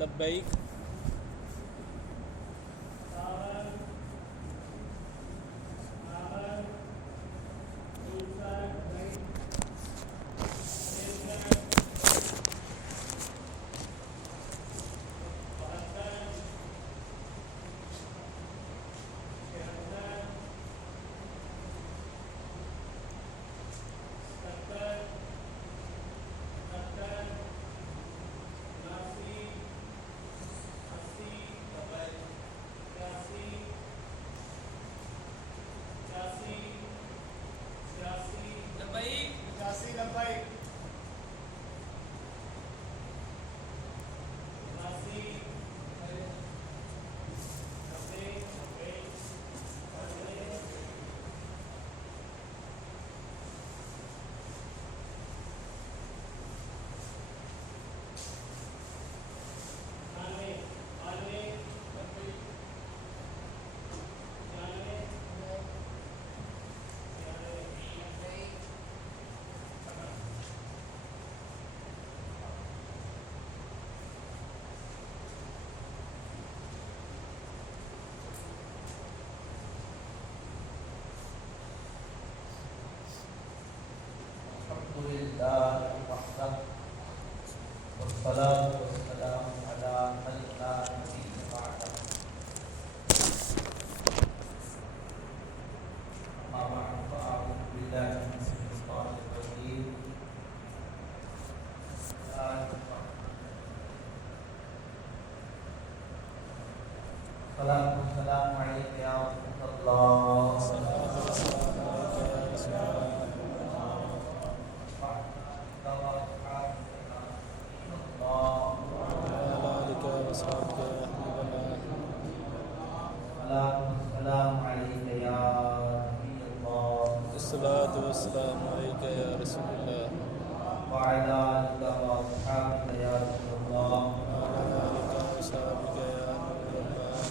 لبیک لله وحده والصلاة والسلام على من لا نبي بعده أما بعد فأعوذ بالله من الشيطان الرجيم الصلاة والسلام عليك يا رسول الله الصلاة والسلام عليك يا رسول الله وعلى آلك وأصحابك يا رسول الله وعلى آلك وصحبك يا نور الله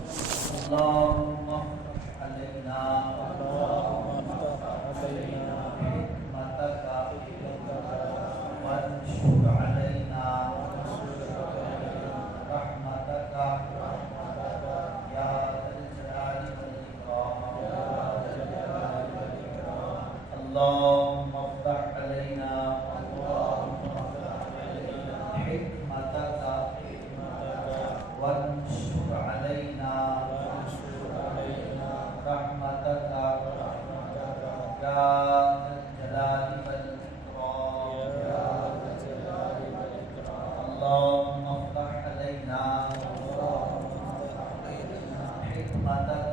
اللهم افتح علينا اللهم افتح علينا حكمتك وانشر علينا رحمتك يا ذا الجلال والإكرام اللهم افتح علينا حكمتك وانشر علينا رحمتك يا ذا الجلال والإكرام اللهم افتح علينا حكمتك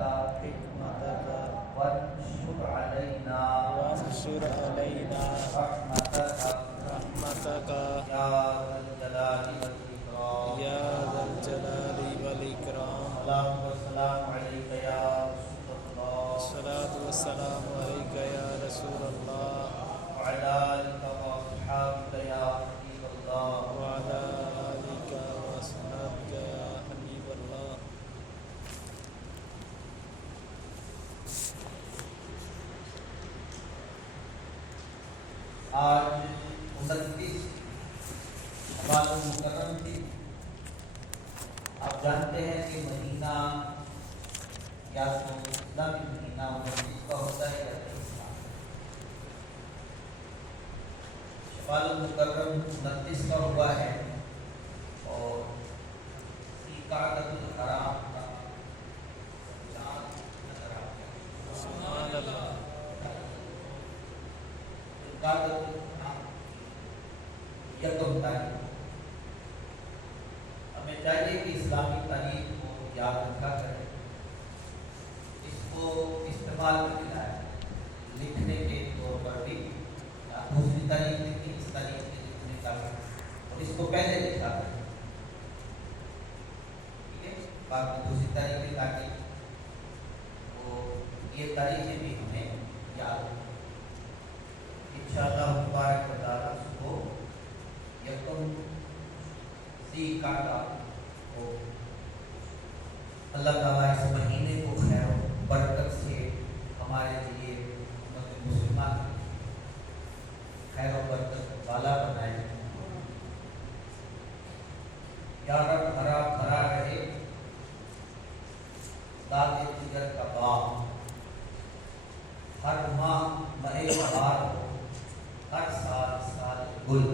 وانشر علينا وانشر علينا رحمتك رحمتك يا ذا الجلال والإكرام يا ذا الجلال والإكرام اللهم والسلام عليك يا رسول الله الصلاة والسلام عليك يا رسول الله وعلى آلك وأصحابك يا حبيب الله وعلى آلك وصحبك يا حبيب الله آج 29 شوال المکرم تھی. آپ جانتے ہیں کہ مہینہ یا تو اسلامی مہینہ 29 کا ہوتا ہے یا 23 کا. شوال المکرم 29 کا ہوا ہے اور کعبۃ الحرام کا چاند نظر آتا ہے. سبحان اللہ یکم تاریخ. ہمیں چاہیے کہ اسلامی تاریخ کو یاد رکھا کرے, اس کو استعمال میں لائے, لکھنے کے طور پر بھی دوسری تاریخ لکھی, اس تاریخ کے لکھنے کا اور اس کو پہلے لکھا کرے. ٹھیک ہے, باقی دوسری تاریخ لکھا کے وہ یہ تاریخیں بھی ہمیں یاد رکھیں. انشاءاللہ مبارک و تعالی اس کو یکم ذی القعدہ کو اللہ تعالیٰ اس مہینے کو خیر و برکت سے ہمارے لیے امت مسلمہ خیر و برکت والا بنائے. یا رب ہرا بھرا رہے داد جگر کا باغ, ہر ماہ مہے بہار ہو, ہر سال سال گل.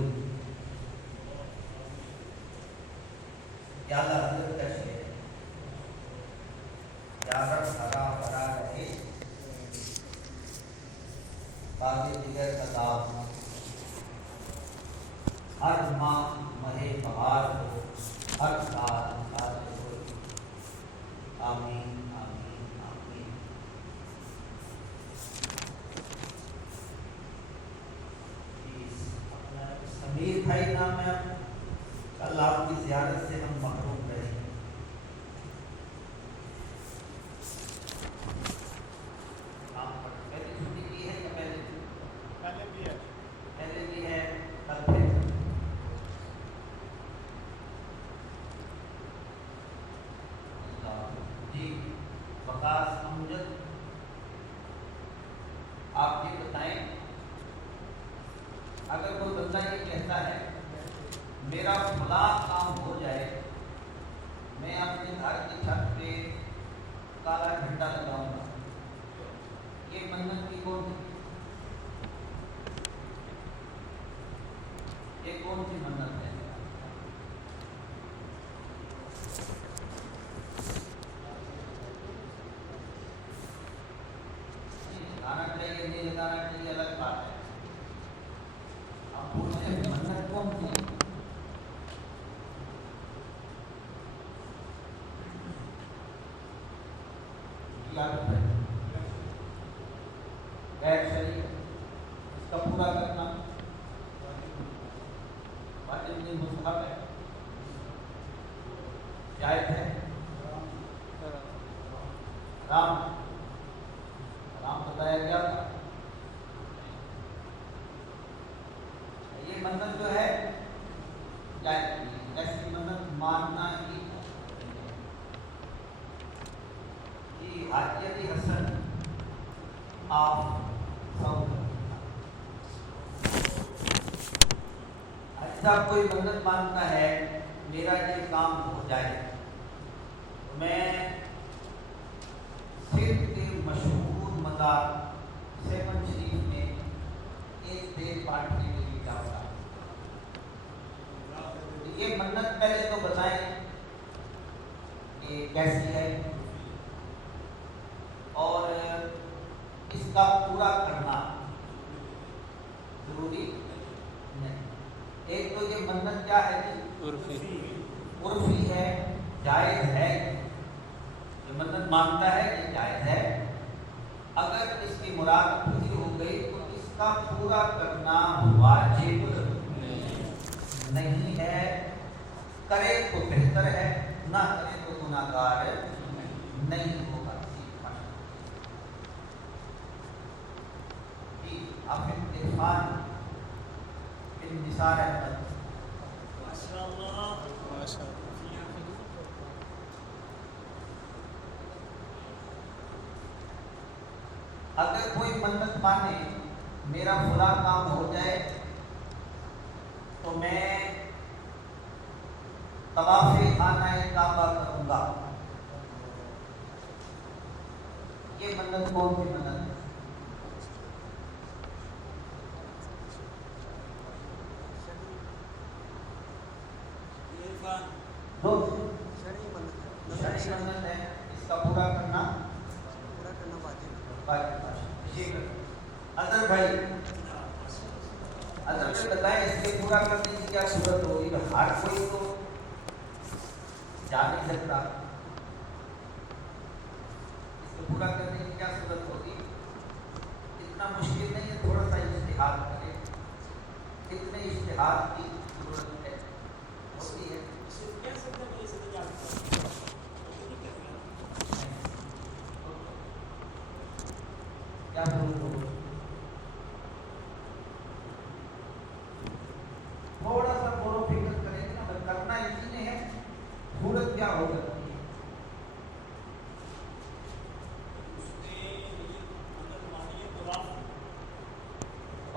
یا اللہ حضرت کا شعر ہے, یا رب ہرا بھرا رہے باغ دیگر کا داغ, ہر ماہ مہے بہار ہو, ہر سال سال گل. آمین آمین آمین. سمیر بھائی نام ہے, کل آپ کی زیارت سے ہم محروم رہے. پہلے چھٹی کی ہے یا پہلے بھی ہے؟ پہلے بھی ہے, کل پھر جی. وقاص امجد آپ یہ بتائیں, اگر کوئی بندہ یہ کہتا ہے میرا فلاں کام ہو جائے, میں اپنے گھر کی چھت پہ کالا جھنڈا لگاؤں گا, یہ منت کی کون ہے؟ कौन सी मन्नत है? लगाना चाहिए नहीं लगाना चाहिए अलग बात है। आप पूछे मन्नत कौन सी? गैर शरीर इसका पूरा करना वाजिब नहीं, मुस्तहब है, जायज है, हराम बताया गया था। ये मन्नत जो है जायज नहीं, ऐसी मन्नत मानना ही कि हाजी अली हसन आप अच्छा कोई मन्नत मानता है मेरा ये काम हो जाए तो मैं सिर्फ के मशहूर मज़ार सेवन शरीफ में एक देर बांटने के लिए जाऊँगा। ये मन्नत पहले तो बताएं ये कैसी है और इसका पूरा करना जरूरी नहीं। एक तो ये मन्नत क्या है जी? उर्फी है, जायज है। ये मन्नत मानता है कि जायज है, अगर इसकी मुराद पूरी हो गई तो इसका पूरा करना वाजिब नहीं है। करे तो बेहतर है, ना करे तो गुनाहगार नहीं होगा। आप इरफान बिन निसार अहमद अगर कोई मन्नत माने मेरा फला काम हो जाए तो मैं तवाफ़े खाना काबा करूंगा। ये मन्नत कौन सी मन्नत है? शरई मन्नत है, इसका पूरा करना वाजिब। अदर भाई अदर में बताएं इसके पूरा करने की क्या सूरत होगी? हर कोई तो जा नहीं सकता, इसको पूरा करने की क्या सूरत होगी? इतना मुश्किल नहीं है, थोड़ा सा इज्तिहाद करें। इतने इज्तिहाद की जरूरत है होती है। क्या थोड़ा सा बोलो फिक्र करेंगे ना, करना इसी ने है, सूरत क्या हो सकती है?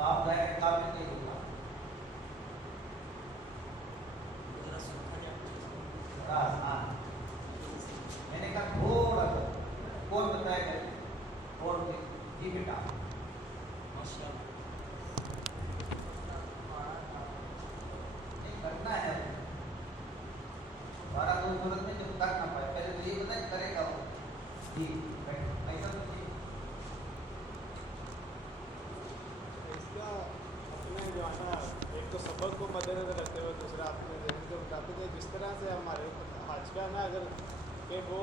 आप गए काबिल नहीं होगा, मैंने कहा थोड़ा सा। कौन बताएगा? और जी बेटा करना है, हमारा तो सूरत में जब कर ना पाए पहले तो ये बताए करेगा वो जी ऐसा तो जी। इसका अपने जो है ना, एक तो सबक को मद्देनजर रखते हुए दूसरा अपने जहन को बताते थे जिस तरह से हमारे हज का ना, अगर कि वो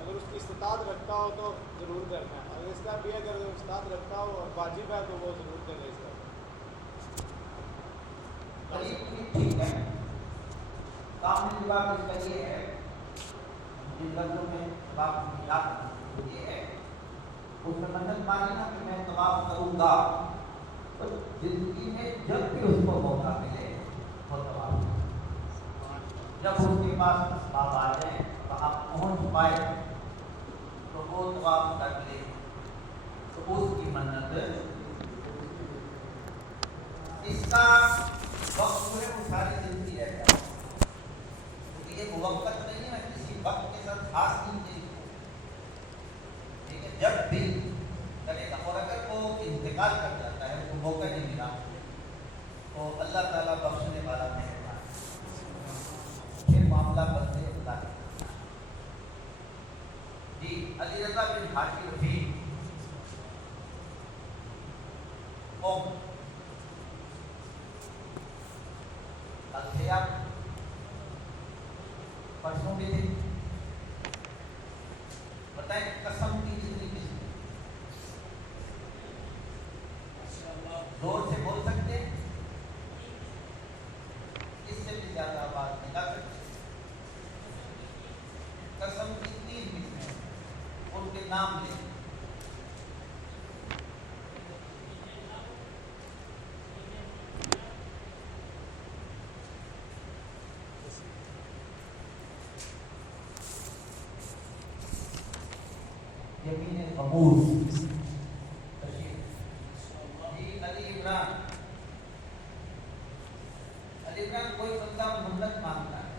अगर उसकी इस्तात रखता हो तो ज़रूर करना है, अगर इसका भी अगर इस्तात रखता हो और वाजिब है तो वो ज़रूर करे इसका। ठीक है, काम में जवाब इसका ये है, जिन लफ्ज़ों में जवाब याद ये है, उसमें मन्नत मानी ना कि मैं तवाफ करूँगा, तो जिंदगी में जब भी उसको मौका मिले वो तवाफ, जब उसके पास असबाब आ जाए तो आप पहुँच पाए तो वो तवाफ कर ले, तो उसकी मन्नत इसका वक्त जो है वो सारी जिंदगी रहता है, क्योंकि ये मुवक्कत नहीं है, किसी वक्त के साथ खास नहीं, ठीक है, जब भी करेगा। और अगर वो इंतकाल कर जाता है, उसको मौका नहीं मिला تو اللہ تعالیٰ بخشنے والا مہربان ہے. پھر معاملہ بندے اللہ کے ساتھ. جی علی رضا بن حاجی رفیع قوم الفیہ پرسوں بھی تھی. بتائیں قسم کی کتنی قسم زور سے بول سکتے ہیں؟ اس سے بھی زیادہ بات نہیں کر سکتے. قسم کی 3 قسمیں ان کے نام لیں. یمین قبول. علی عمران کوئی بندہ منت مانگتا ہے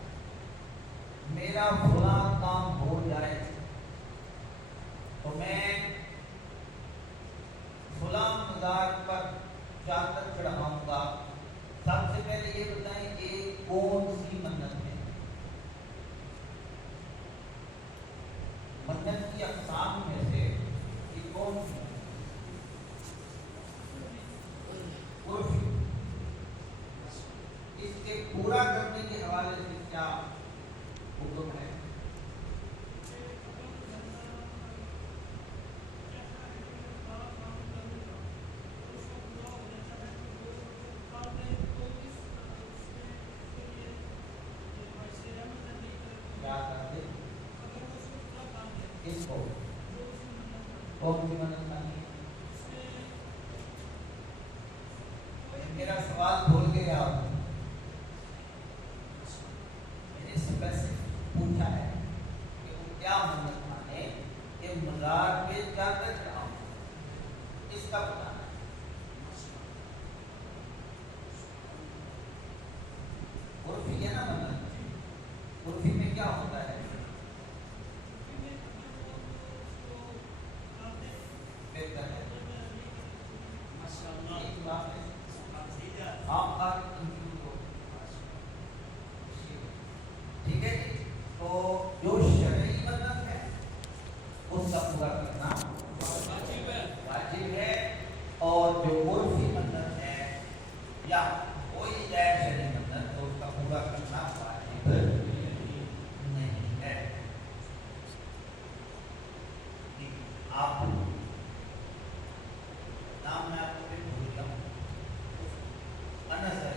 میرا فلاں کام ہو جائے تو میں فلاں مزار پر چادر چڑھاؤں گا. سب سے پہلے یہ بتائیں یہ کون سی منت ہے؟ منت کی اقسام میں سے یہ کون سی؟ اس کے پورا کرنے کے حوالے سے کیا حکم ہے؟ کیا کرتے اس کو کون سی منت مانی؟ میرا سوال بھول گئے آپ. پوچھا ہے کہ وہ کیا منت مانے کہ مزار پہ چادر چڑھاؤں. اس کا بتانا ہے. عرفی ہے نا منت. عرفی میں کیا ہوتا ہے؟ بہتر ہے. ٹھیک ہے. تو جو شرعی منت ہے اس کا پورا کرنا واجب ہے اور جو عرفی منت ہے یا کوئی غیر شرعی منت تو اس کا پورا کرنا واجب نہیں ہے. آپ نام میں آپ کو پھر بھول گیا ہوں. انس ہے.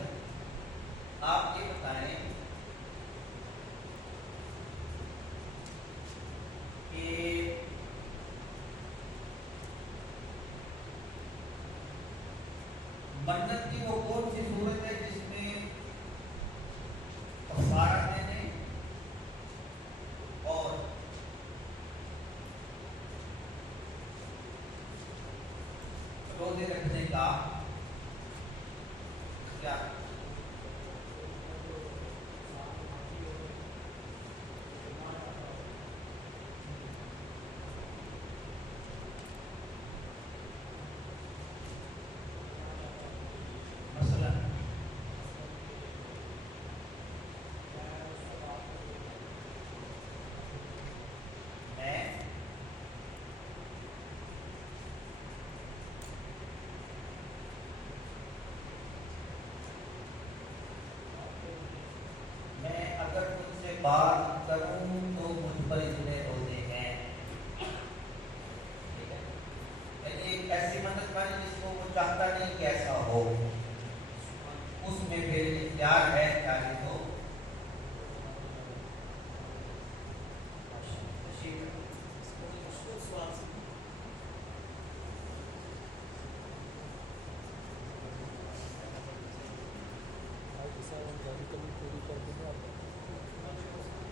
آپ یہ بتائیں کہ منت کی وہ کون سی صورت ہے جس میں کفارہ دینے اور روزے رکھنے کا کیا مثلا میں اگر تم سے بات کروں تو مجھ پر اتنے روزے ہیں. ٹھیک ہے. ایک ایسی منت مانی جس کو وہ چاہتا نہیں کہ ایسا ہو. اس میں پھر اختیار ہے چاہے تو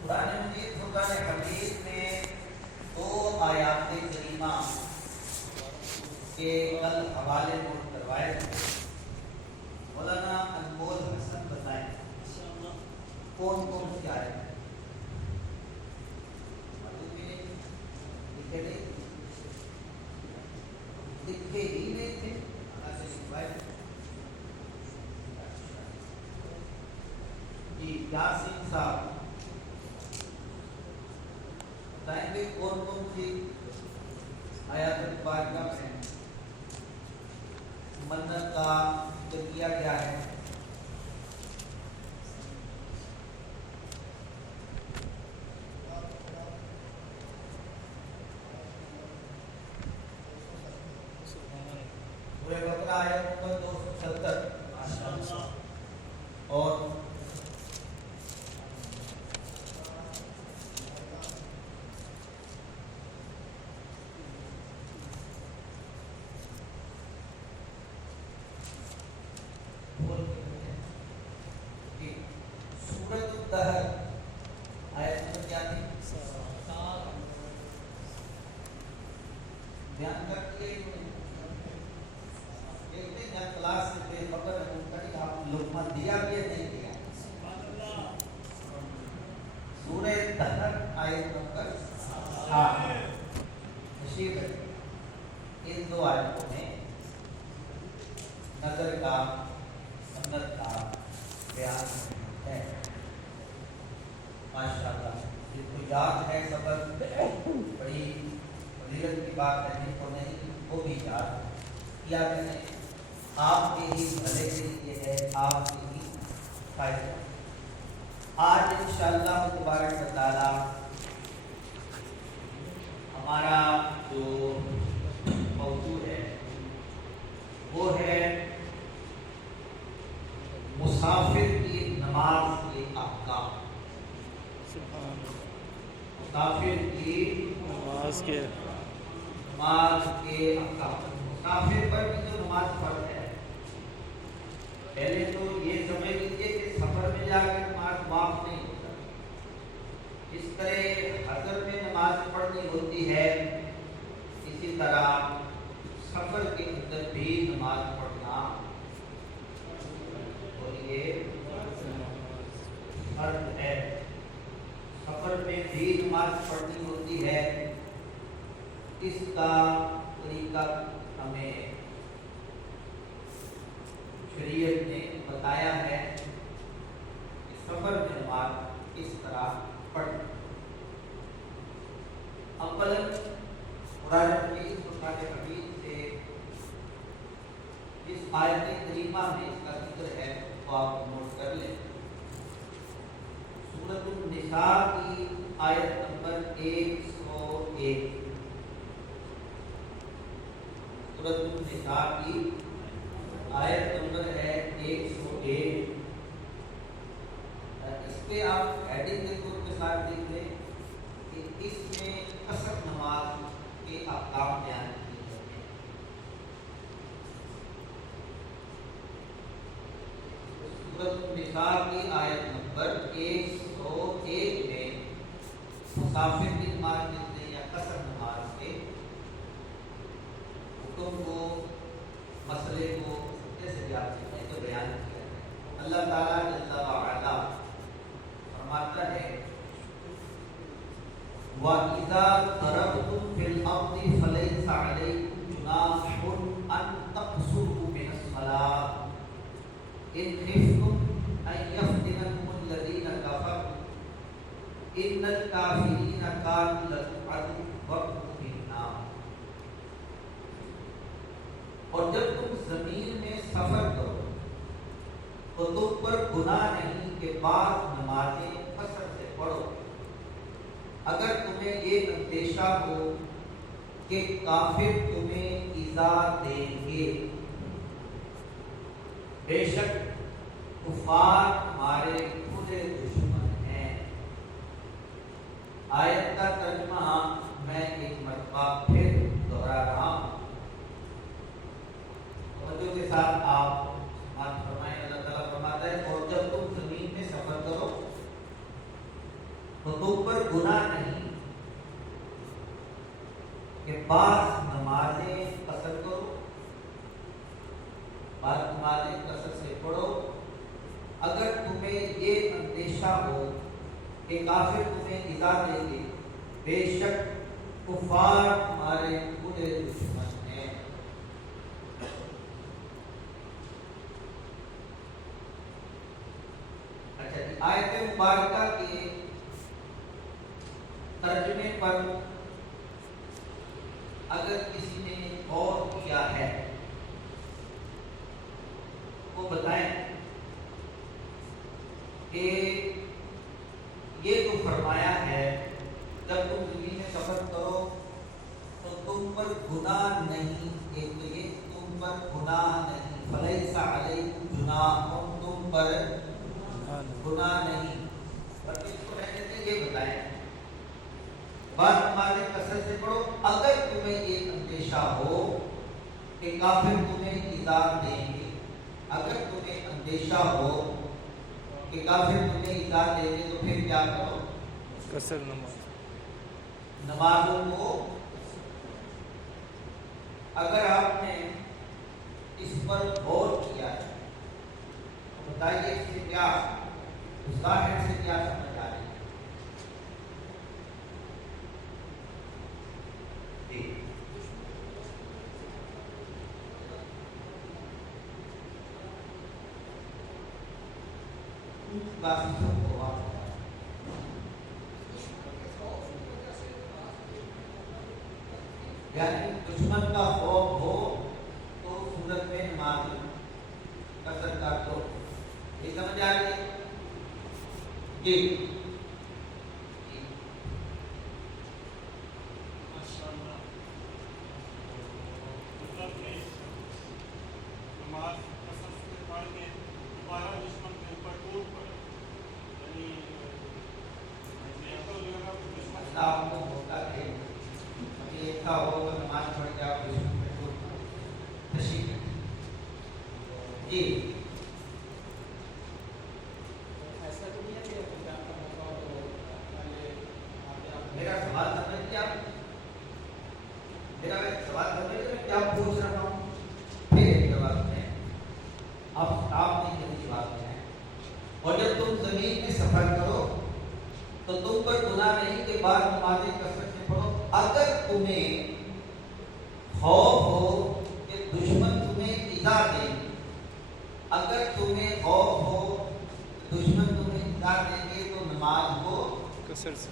قرآن مجید فرقان حمید میں 2 آیات کریمہ کے کل حوالے نوٹ کروائے تھے. مولانا انمول حسن بتائیں کون کون سی آیت ہے؟ لکھے ہی نہیں تھے. यासीन साहब बताएंगे कौन कौन सी आयात बारिका में मन्नत का जिक्र किया गया है। सूरह बकरा आयत नंबर 270 और सूरत दहर आयत नंबर क्या थी? ध्यान रखिए क्लास से बेखबर आप लुकमा दिया भी नहीं दिया। सूरह दहर आयत नंबर 7 इन दो आयतों में नजर का मन्नत का बयान है। माशाअल्लाह जिनको याद है सबक बड़ी फजीलत की बात है, जिनको नहीं वो भी याद किया मैंने आपके ही भले के लिए है, आपके ही फायदे। आज इंशाअल्लाह तबारक व तआला हमारा जो मौजू है वो है मुसाफिर की नमाज के अहकाम। मुसाफिर की नमाज के अहकाम। मुसाफिर पर भी जो नमाज फर्ज है, पहले तो ये समझ लीजिए कि सफर में जाकर नमाज माफ नहीं होता। इस तरह हजर में नमाज पढ़नी होती है, इसी तरह सफर के अंदर भी नमाज पढ़ना बोलिए फर्ज है। सफर में भी नमाज पढ़नी होती है। इसका तरीका हमें शरीयत ने बताया है कि सफर में नमाज किस तरह पढ़ना। अव्वलन कुरान मजीद फुरकान हमीद से इस आयत करीमा में इसका जिक्र है तो आप नोट कर लें। सूरत निसा की आयत नंबर 101। सूरत निसा की आयत नंबर है 101। इस पे आप हेडिंग के तौर के साथ देख लें कि इसमें कसर नमाज के अहकाम बयान किए गए हैं। सूरत निसा की आयत नंबर 101 में मुसाफिर की नमाज मिलते या कसर नमाज के हुक्म को, मसले को कैसे बयान किया है। अल्लाह ताला जल्ला व अला फरमाता है व इज़ा तरबतुम फिल अर्दि फलैसा अलैकुम जुनाहुन अन तक़सूरु मिनस सलात इन खिफ्तुम अन यफ्तिनकुमुल लज़ीना कफ़रू इन्नल काफ़िरीना कानू लकुम अदुव्वन मुबीना। और जब तुम जमीन में सफर करो तो तुम पर गुनाह नहीं कि बाद नमाजें कसर से पढ़ो, अगर तुम्हें ये अंदेशा हो कि काफिर तुम्हें इज़ा देंगे। बेशक कुफार हमारे खुदे दुश्मन हैं। आयत का तर्जुमा मैं एक मरतबा फिर दोहरा रहा हूँ, के साथ आप फरमाएं। अल्लाह ताला फरमाता है और जब तुम जमीन में सफर करो तो तुम पर गुनाह नहीं कि बाद नमाजें कसर करो, बाद नमाजें कसर से पढ़ो, अगर तुम्हें ये अंदेशा हो कि काफिर तुम्हें इज़ा देंगे। बेशक कुफार हमारे पूरे दुश्मन हैं। अच्छा जी, आयत मुबारका के तर्जमे पर अगर किसी ने गौर किया है वो बताएं कि ये जो फरमाया है जब तुम ज़मीन में सफर करो तो तुम पर गुनाह नहीं, एक तो ये तुम पर गुनाह नहीं, फलैसा अलैकुम जुनाह, तुम पर गुनाह नहीं, पर इसको रहने से ये बताएं बात हमारे कसरत से पढ़ो। अगर तुम्हें ये अंदेशा हो कि काफिर तुम्हें इज़ार देंगे, अगर तुम्हें अंदेशा हो कि काफिर तुम्हें इज़ार देंगे तो फिर क्या करो? कसर नमाज, नमाजों को अगर आपने इस पर गौर किया है तो बताइए इससे क्या ज़ाहिर से क्या समझ आ रही है? यानी दुश्मन का खौफ हो तो सूरत में नमाज कसर कर दो, ये समझ आ रही है? जी आपको मौका दे अभी एक था हो तो नमाज पढ़ के आप दुश्मन पे टूट तशरीफ जी ऐसा तो नहीं है कि एग्जाम का मौका हो तो पहले मेरा सवाल समझ लिया? मेरा सवाल समझ लिया मैं क्या पूछ रहा हूँ? फिर एक जवाब में आप नहीं कभी जवाब में है। और जब तुम जमीन में सफर करो तो तुम पर गुनाह नहीं के बाद नमाज़ें कसरत से पढ़ो। अगर तुम्हें खौफ हो कि दुश्मन तुम्हें इज़ा देंगे, अगर तुम्हें खौफ हो कि दुश्मन तुम्हें इज़ा देंगे तो नमाज को कसर से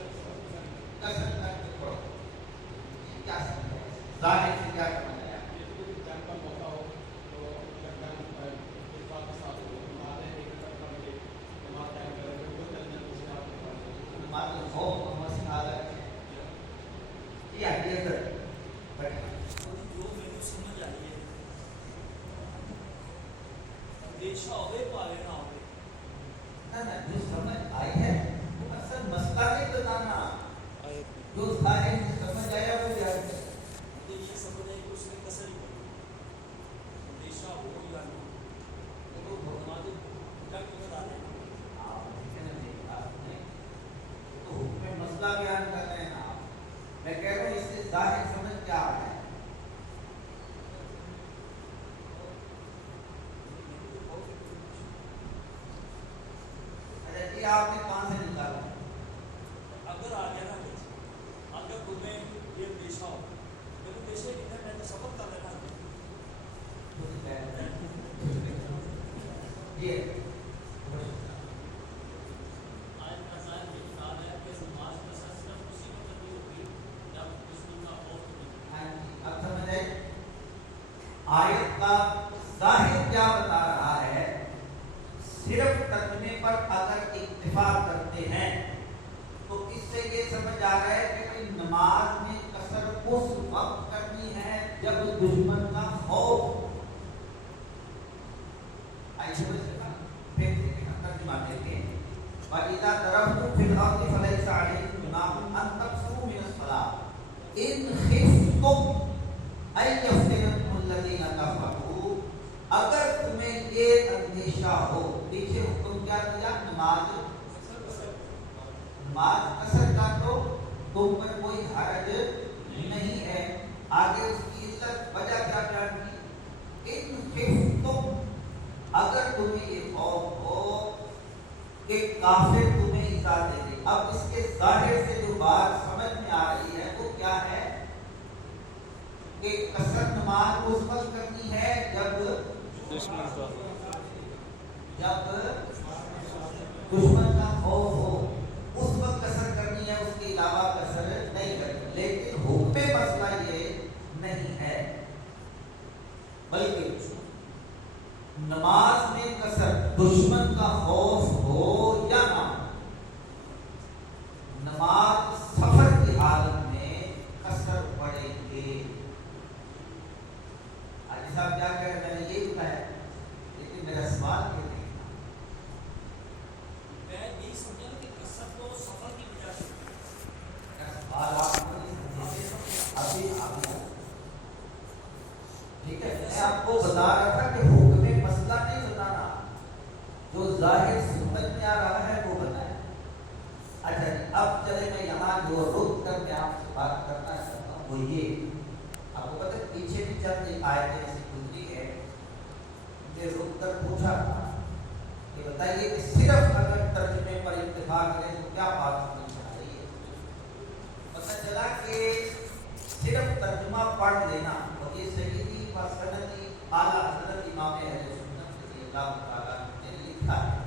करके पढ़ो। क्या समझ आया? ज़ाहिर से क्या समझ आया? एग्जाम का मौका हो तो इत्तेफाक के साथ नमाज़ें एक रकात पढ़ के नमाज टाइम करें तो चलने दूसरे आप नमाज को खौफ का मसला अलग है। ये आइए सर जो मैंने समझ आई है देशा होवे पाले ना होवे ना जो समझ आई है वो असल मसला नहीं बताना, आयत जो सारे समझ आया वो याद है। तो ये समझ आई कि उसने कसर ही पड़ी देशा हो या ना तो वो नमाज क्या बता रहे हैं तो हुक्म मसला बयान कर रहे हैं आप, मैं कह रहा हूँ इससे जाहिर समझ क्या आ रहा है? अच्छा ये आपने कहाँ से निकाला? अगर आ गया ना अगर तुम्हें ये देशा हो लेकिन देशे कितने मैं तो सबक कर लेना ये आज का साल ये बता रहा है कि समाज का सच उसी वक्त नहीं होगी जब दुश्मन का खौफ अब समझ आए? आयत का जाहिर क्या बता रहा है? सिर्फ तर्जुमे पर अगर इत्तिफाक करते हैं तो इससे ये समझ आ रहा है कि भाई नमाज में कसर उस वक्त करनी है जब दुश्मन का खौफ। फिर तर्जुमा देते हैं वइज़ा तरफ़्तुम फिल अर्ज़ि फ़लैसा अलैकुम जुनाहुन अन तक़सूरू मिनस सलात इन खिफ़्तुम अन यफ़्तिनकुमुल्लज़ीना कफ़रू। अगर तुम्हें ये अंदेशा हो, पीछे हुक्म क्या दिया? नमाज कसर कर दो, तुम पर कोई हरज नहीं है। आगे उसकी इज्जत वजह क्या बयान की? इन खिफ़्तुम, अगर तुम्हें ये खौफ हो कि काफिर तुम्हें इज़ा दे दे। अब इसके जाहिर से जो बात समझ में आ रही है वो क्या है कि कसर नमाज उस वक्त करनी है जब दुश्मन का دشمن کا خوف ہو اس وقت کسر کرنی ہے، اس کے علاوہ کسر نہیں کرنی. لیکن حکم مسئلہ یہ نہیں ہے، بلکہ نماز میں کسر دشمن کا خوف ہو یا نہ ہو، نماز سفر کی حالت میں کسر پڑیں گے. حاجی صاحب کیا کہہ رہے ہیں؟ میں نے یہ بتایا، لیکن میرا سوال یہ نہیں تھا. میں یہی سمجھا کہ کثرت تو سفر کی وجہ سے میرا سوال آپ کو نہیں سمجھے ابھی آپ کو. ٹھیک ہے، میں آپ کو بتا رہا تھا کہ حکم مسئلہ نہیں بتانا، جو ظاہر سمجھ میں آ رہا ہے وہ بتائیں. اچھا جی، اب چلے میں یہاں جو رک کر کے آپ سے بات کرنا چاہتا ہوں وہ یہ، آپ کو پتہ ہے پیچھے بھی چند ایک آیتیں ایسی گزری ہے، مجھے رک کر پوچھا تھا کہ بتائیے کہ صرف اگر ترجمے پر اتفاق کریں تو کیا بات سمجھ میں آ رہی ہے. پتہ چلا کہ صرف ترجمہ پڑھ لینا، اور یہ سیدی و سندی اعلیٰ حضرت امام اہل سنت رضی اللہ تعالیٰ نے لکھا ہے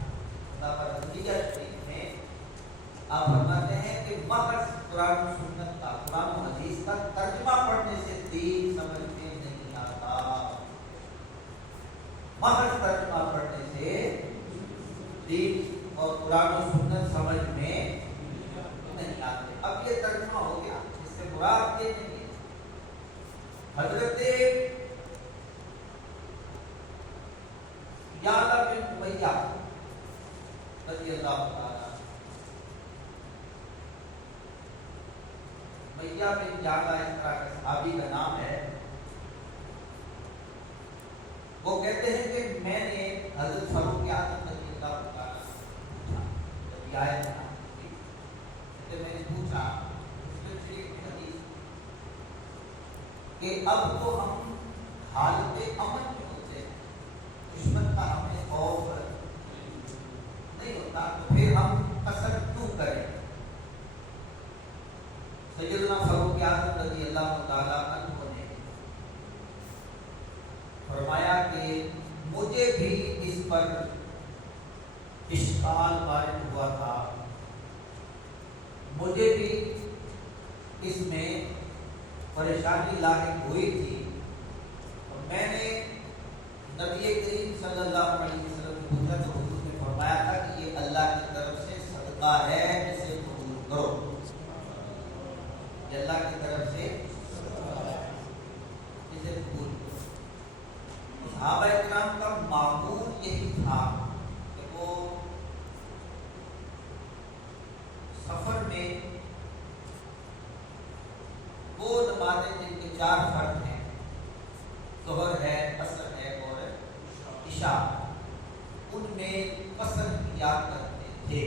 کتاب رضویہ شریف میں. آپ فرماتے ہیں کہ محض قرآن و سنت کا، قرآن و حدیث کا ترجمہ پڑھنے سے دین سمجھ میں نہیں آتا. محض ترجمہ پڑھنے سے دین اور قرآن و سنت سمجھ میں نہیں آتے. اب یہ ترجمہ ہو گیا، اس سے مراد یہ نہیں ہے. حضرت یعلا بن امیہ رضی اللہ تعالیٰ، امیہ بن یعلا اس طرح کا صحابی کا نام ہے. وہ کہتے ہیں کہ میں نے حضرت فاروق اعظم رضی اللہ تعالیٰ پوچھا، جب یہ آیت نازل ہوئی تو میں نے پوچھا مسلم شریف کی حدیث کہ اب تو ہم حالت امن میں ہوتے ہیں، دشمن کا ہمیں خوف نہیں ہوتا، تو پھر ہم قصر کیوں کریں. سیدنا فاروق اعظم رضی اللہ تعالیٰ عنہ نے فرمایا کہ مجھے بھی اس پر اشکال وارد ہوا تھا، مجھے بھی اس میں پریشانی لاحق ہوئی تھی، اور میں نے نبی کریم صلی اللہ علیہ وسلم سے پوچھا تو حضور نے فرمایا تھا کہ یہ اللہ کی طرف سے صدقہ ہے، اسے قبول کرو. یہ اللہ کی طرف سے اسے قبول کرو. صحابہ کرام کا معمول یہی تھا کہ وہ سفر میں وہ نمازیں جن کے 4 فرض ہیں، ظہر ہے، عصر ہے اور عشاء، ان میں قصر کیا کرتے تھے.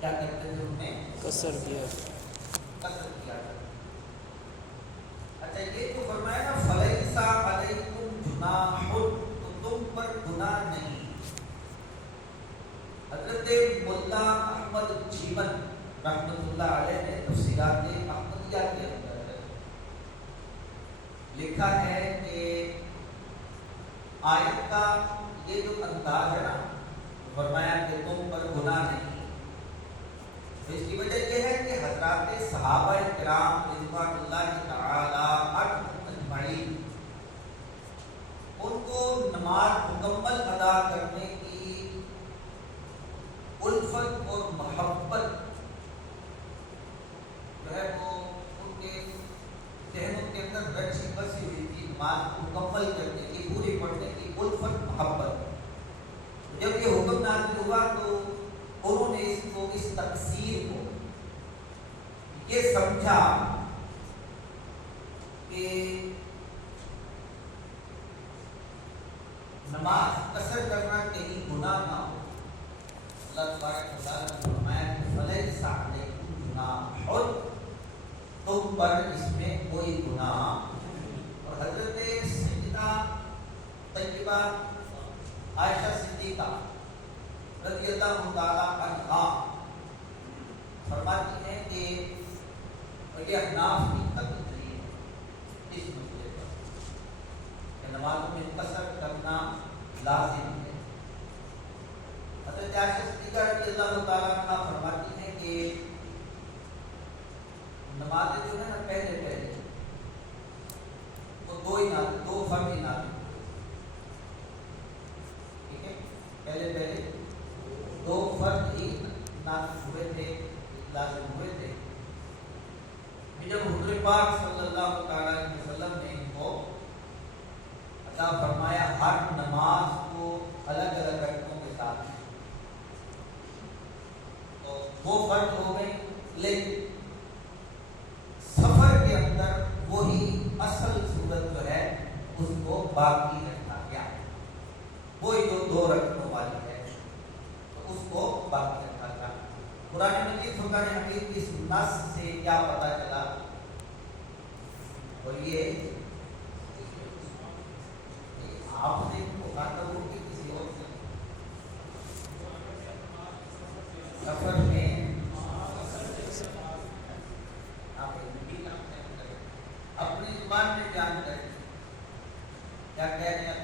کیا کرتے تھے؟ ان میں قصر کیا. قصر کیا کرتے. اچھا، یہ تو فرمایا نا فلیس علیکم جناح، تو تم پر گناہ نہیں. حضرت ملا احمد جیون رحمۃ اللہ علیہ نے تفسیرات احمدیہ کے اندر لکھا ہے کہ آیت کا یہ جو انداز ہے نا، فرمایا کہ تم پر گناہ نہیں، تو اس کی وجہ یہ ہے کہ حضرات صحابہ کرام رضوان اللہ تعالی عنہم اجمعین، ان کو نماز مکمل ادا کرنے کی الفت اور محبت جو ہے وہ ان کے ذہنوں کے اندر رچی بسی ہوئی تھی. نماز کو مکمل کرنے کی، پوری پڑھنے کی الفت محبت. جب یہ حکم نازل ہوا تو انہوں نے اس کو، اس تقصیر کو یہ سمجھا کہ نماز قصر کرنا کہیں گناہ نہ ہو. اللہ تبارک و تعالیٰ نے فرمایا کہ فلیس علیکم جناح، تم پر اس میں کوئی گناہ. اور حضرت سیدہ طیبہ عائشہ صدیقہ رضی اللہ تعالیٰ عنہا فرماتی ہیں کہ یہ احناف کی تقریر اس مسئلے پر کہ نمازوں میں قصر کرنا لازم ہے. حضرت عائشہ صدیقہ पहले 2 फर्ज ही नाज़िल हुए थे, लाजिम हुए थे। जब हुज़ूर पाक सल्लल्लाहु अलैहि वसल्लम ने इनको अता फरमाया हर नमाज को अलग अलग रकअतों के साथ, तो वो फर्ज हो गई, लेकिन सफर के अंदर वही असल सूरत जो है उसको बाकी रखा गया, वही जो 2 रकअतों वाली है तो उसको बाकी रखा गया। कुरान मजीद फुरकान हमीद की इस नस से क्या पता चला? और ये आपसे मुखातब हो कि किसी और से? सफर में आप अपनी जुबान में जान करें क्या कह रहे हैं,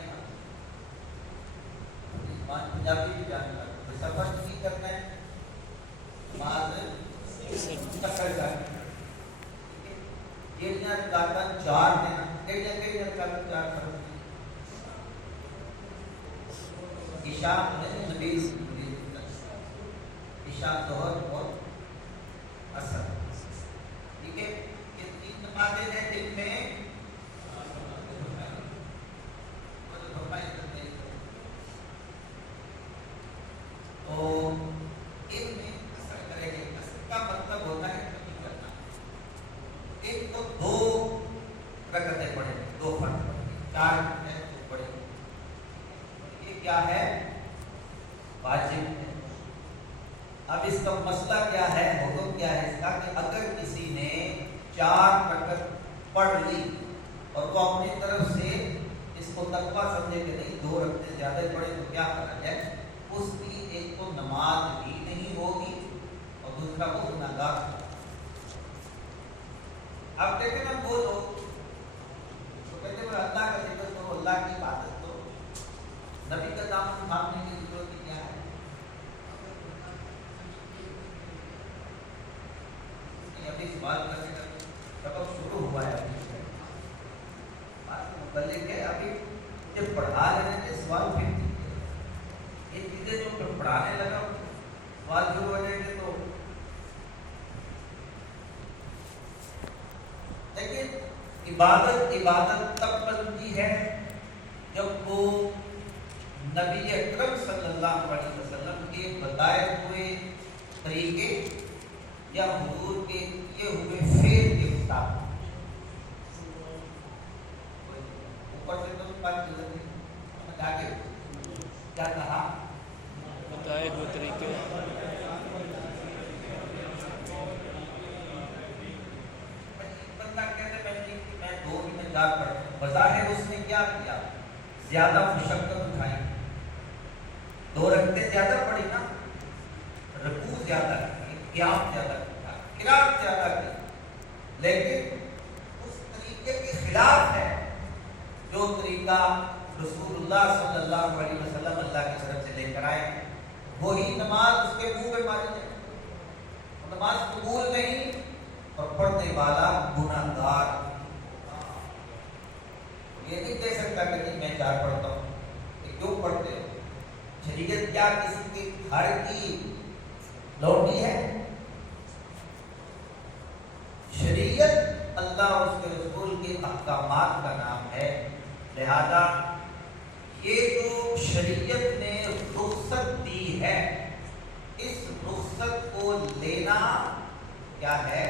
अपनी जुबान पंजाबी भी जान करें। सफर नहीं करना है, सफर करना है। ਜਿਹੜੀਆਂ ਰਕਾਤਾਂ 4 ਨੇ, ਕਿਹੜੀਆਂ ਰਕਾਤਾਂ 4 ਫਰਜ਼ ਨੇ? इशा नबीज, इशा जोहर और असर, ठीक है। ये 3 नमाजें हैं जिनमें तो इनमें असर करेंगे। असर का मतलब होता है कमी करना। एक तो 2 रकअतें पढ़ेंगे, 2 फर्ज पढ़ेंगे, 4 पढ़ेंगे। ये क्या है? वाजिब है। अब इसका मसला क्या है, हुक्म क्या है इसका कि अगर किसी ने 4 रकअत पढ़ ली और वो अपनी तरफ से इसको तकवा समझे कि नहीं 2 रकअतें ज्यादा पढ़े तो क्या करना है? उसकी एक तो नमाज भी नहीं होगी और दूसरा वो गुनाहगार। अब देखें ना, वो लोग तो कहते हैं अल्लाह का जिक्र करो, अल्लाह की इबादत करो, नबी का दामन थामने की जरूरत क्या है? अभी सवाल करने का सबक शुरू हुआ है, बात मुतल्लिक है। अभी जब पढ़ा लेने के सवाल फिर ये चीजें जो पढ़ाने लगा सवाल शुरू हो जाएंगे तो लेकिन इबादत तब बनती है जब वो नबी अकरम सल्लल्लाहु अलैहि वसल्लम के बताए हुए तरीके या हुजूर के किए हुए फेल के मुताबिक। ऊपर से तो बात आगे क्या कहा? बताए हुए तरीके। बंदा कहते मैं 2 में 4 पढ़, बज़ाहिर उसने क्या किया? ज्यादा मुशक्कत उठाई, 2 रकअतें ज्यादा पढ़ी ना, रुकू ज्यादा की, क़ियाम ज्यादा किया, क़िराअत ज्यादा की, लेकिन उस तरीके के खिलाफ है जो तरीका रसूलुल्लाह सल्लल्लाहु अलैहि वसल्लम अल्लाह की तरफ से लेकर आए। वही नमाज उसके मुंह पे मारी जाए, नमाज कबूल नहीं और पढ़ने वाला गुनाहगार। ये नहीं कह सकता कि नहीं मैं 4 पढ़ता हूँ, क्यों पढ़ते हो? शरीयत क्या किसी के घर की लौटी है? शरीयत अल्लाह और उसके रसूल के अहकामात का नाम है। लिहाजा ये जो शरीयत ने रुख्सत दी है, इस रुख्सत को लेना क्या है?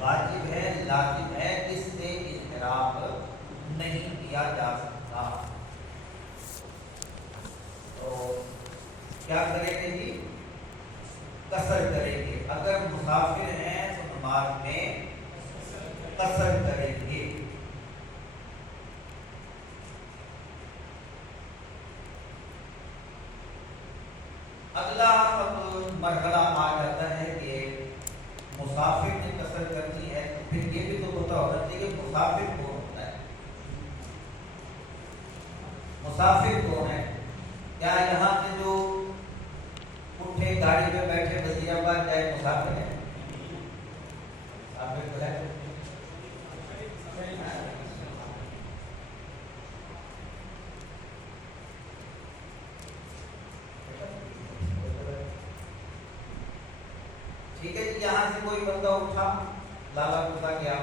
वाजिब है, लाजिम है, इससे इन्हिराफ नहीं किया जा सकता। तो क्या करेंगे जी? कसर करेंगे। अगर मुसाफिर हैं तो नमाज में कसर करेंगे। अगला मरहला आ जाता है कि मुसाफिर ने कसर करनी है, तो फिर ये भी तो पता होना चाहिए मुसाफिर कौन होता है। मुसाफिर कौन है? क्या यहाँ से जो उठे गाड़ी में बैठे वजीराबाद जाए मुसाफिर है? मुसाफिर तो है। से कोई बंदा उठा, लाला गुस्सा किया,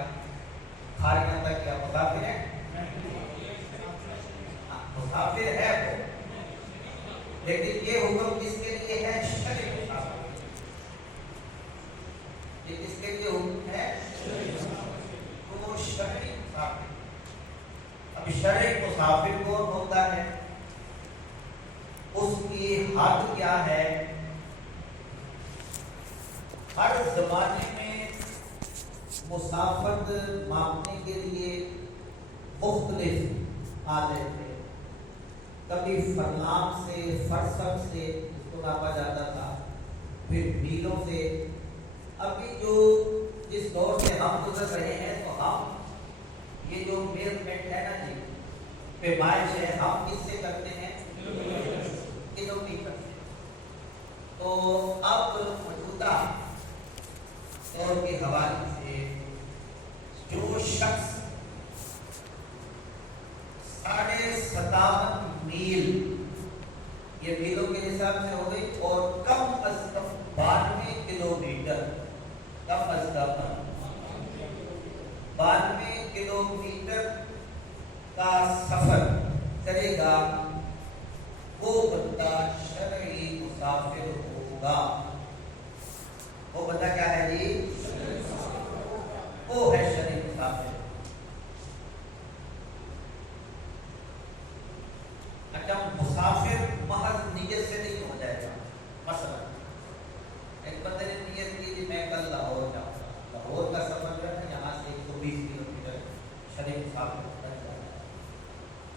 खारियां तक किया, मुसाफिर है? मुसाफिर है वो, लेकिन ये हुक्म किसके लिए है? शरीफ मुसाफिर। ये किसके लिए हुक्म है? तो वो शरीफ मुसाफिर। अब शरीफ मुसाफिर कौन होता है? उसकी हद क्या है? हर जमाने में मुसाफत मापने के लिए मुख्तलिफ आले थे। कभी फरलांग से, फरसख से उसको नापा जाता था, फिर मीलों से। अभी जो जिस दौर से हम गुजर रहे हैं, तो हम ये जो मेजरमेंट है ना जी, पैमाइश है, हम किससे करते हैं? किलोमीटर से। तो अब मौजूदा दौर के हवाले से जो शख्स 57.5 मील, ये मीलों के हिसाब से हो गई, और कम अज कम 92 किलोमीटर, कम अज कम 92 किलोमीटर का सफर करेगा, वो बंदा शरई मुसाफिर होगा। वो बंदा क्या है जी? वो है शरई मुसाफिर। अच्छा, मुसाफिर महज नियत से नहीं हो जाएगा। मसलन एक बंदे ने नियत की कि मैं कल लाहौर जाऊंगा, लाहौर का सफर जो है यहाँ से 120 किलोमीटर, शरीफ मुसाफिर बन जाएगा।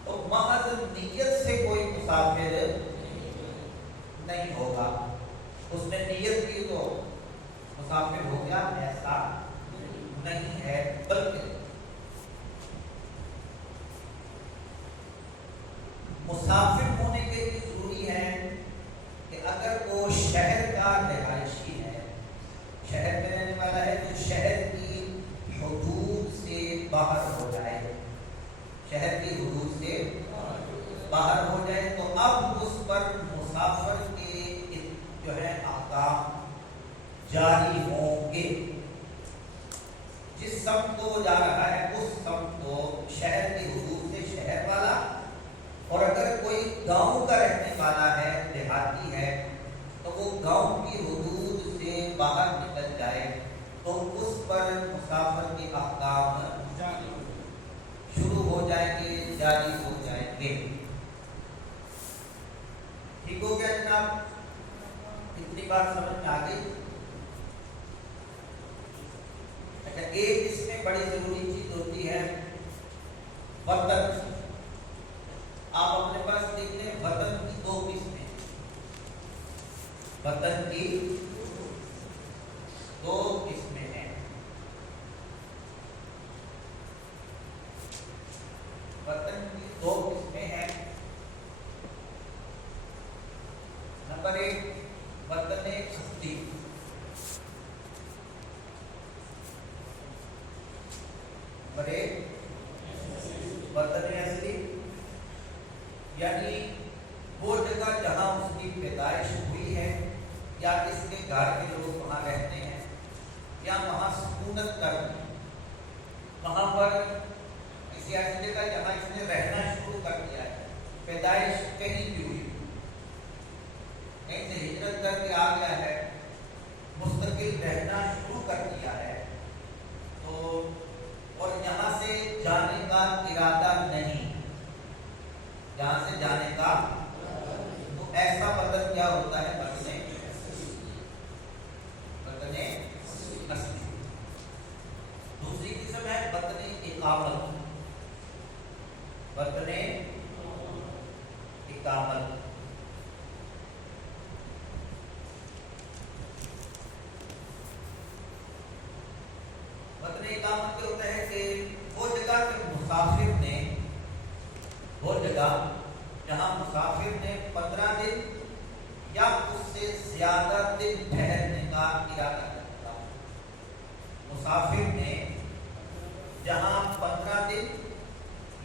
तो महज नियत से कोई मुसाफिर नहीं होगा। उसने नियत की तो मुसाफिर हो गया, ऐसा नहीं है। बल्कि मुसाफिर होने के लिए जरूरी है कि अगर वो शहर का रिहायशी है, शहर में रहने वाला है, तो शहर की हुदूद से बाहर हो जाए, शहर की हुदूद से बाहर हो जाए, तो अब उस पर मुसाफिर के जो है अहकाम जारी होंगे। जिस सम को जा रहा है, उस सम को शहर की हुदूद से शहर वाला, और अगर कोई गांव का रहने वाला है, देहाती है, तो वो गांव की हुदूद से बाहर निकल जाए, तो उस पर मुसाफिर के अहकाम शुरू हो जाएंगे, जारी हो जाएंगे। ठीक हो गया जनाब? इतनी बात समझ में आ गई? अच्छा, एक इसमें बड़ी जरूरी चीज होती है वतन। आप अपने पास देख लें, वतन की 2 किस्में, वतन की 2 किस्में हैं। वतन की 2 किस्में हैं। नंबर 1 वतन असली। नंबर 1 वतन असली, यानी वो जगह जहां उसकी पैदाइश हुई है, या इसके घर के लोग वहां रहते हैं, या वहां सुकूनत कर, वहां पर किसी ऐसी जगह जहां इसने रहना शुरू कर दिया है, पैदाइश कहीं भी हुई, कहीं से हिजरत करके आ गया है, मुस्तकिल रहना शुरू कर दिया है, तो और यहाँ से जाने का इरादा नहीं, यहाँ से जाने का, तो ऐसा वतन क्या होता है? वतने असली। दूसरी किस्म है वतने इकामत। वतने इकामत, वतने इकामत क्या होता है कि वो जगह के मुसाफिर ने, वो जगह जहां मुसाफिर ने 15 दिन या उससे ज्यादा दिन ठहरने का इरादा करता, मुसाफिर ने जहां 15 दिन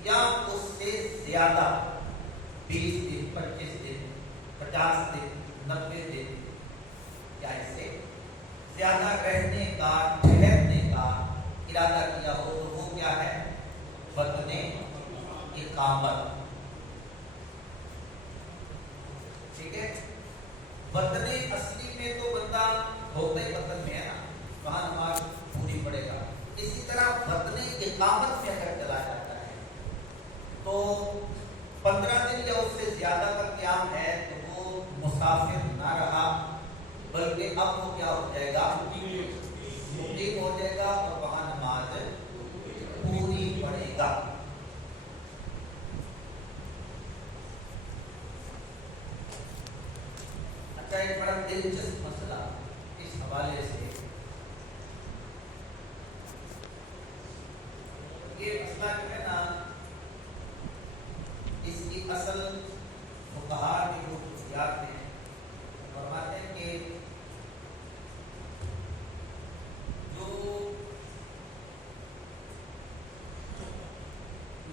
या उससे ज्यादा 20 दिन, 25 दिन, 50 दिन, 90 दिन या इससे ज्यादा रहने का, ठहरने का इरादा किया हो तो वो क्या है? वतने इकामत। ठीक है, वतने असली में तो बंदा होता ही वतन में है ना, वहां नमाज पूरी पड़ेगा। इसी तरह वतने इकामत में अगर चला जाता है तो 15 दिन या उससे ज्यादा का क्याम है तो वो मुसाफिर ना रहा, बल्कि अब वो क्या हो जाएगा? मुकीम हो जाएगा और वहां नमाज पूरी पड़ेगा। अच्छा, एक बड़ा दिलचस्प मसला इस हवाले से, ये मसला जो है ना, इसकी असल फुक़हा की जो खुफियात हैं फरमाते हैं कि जो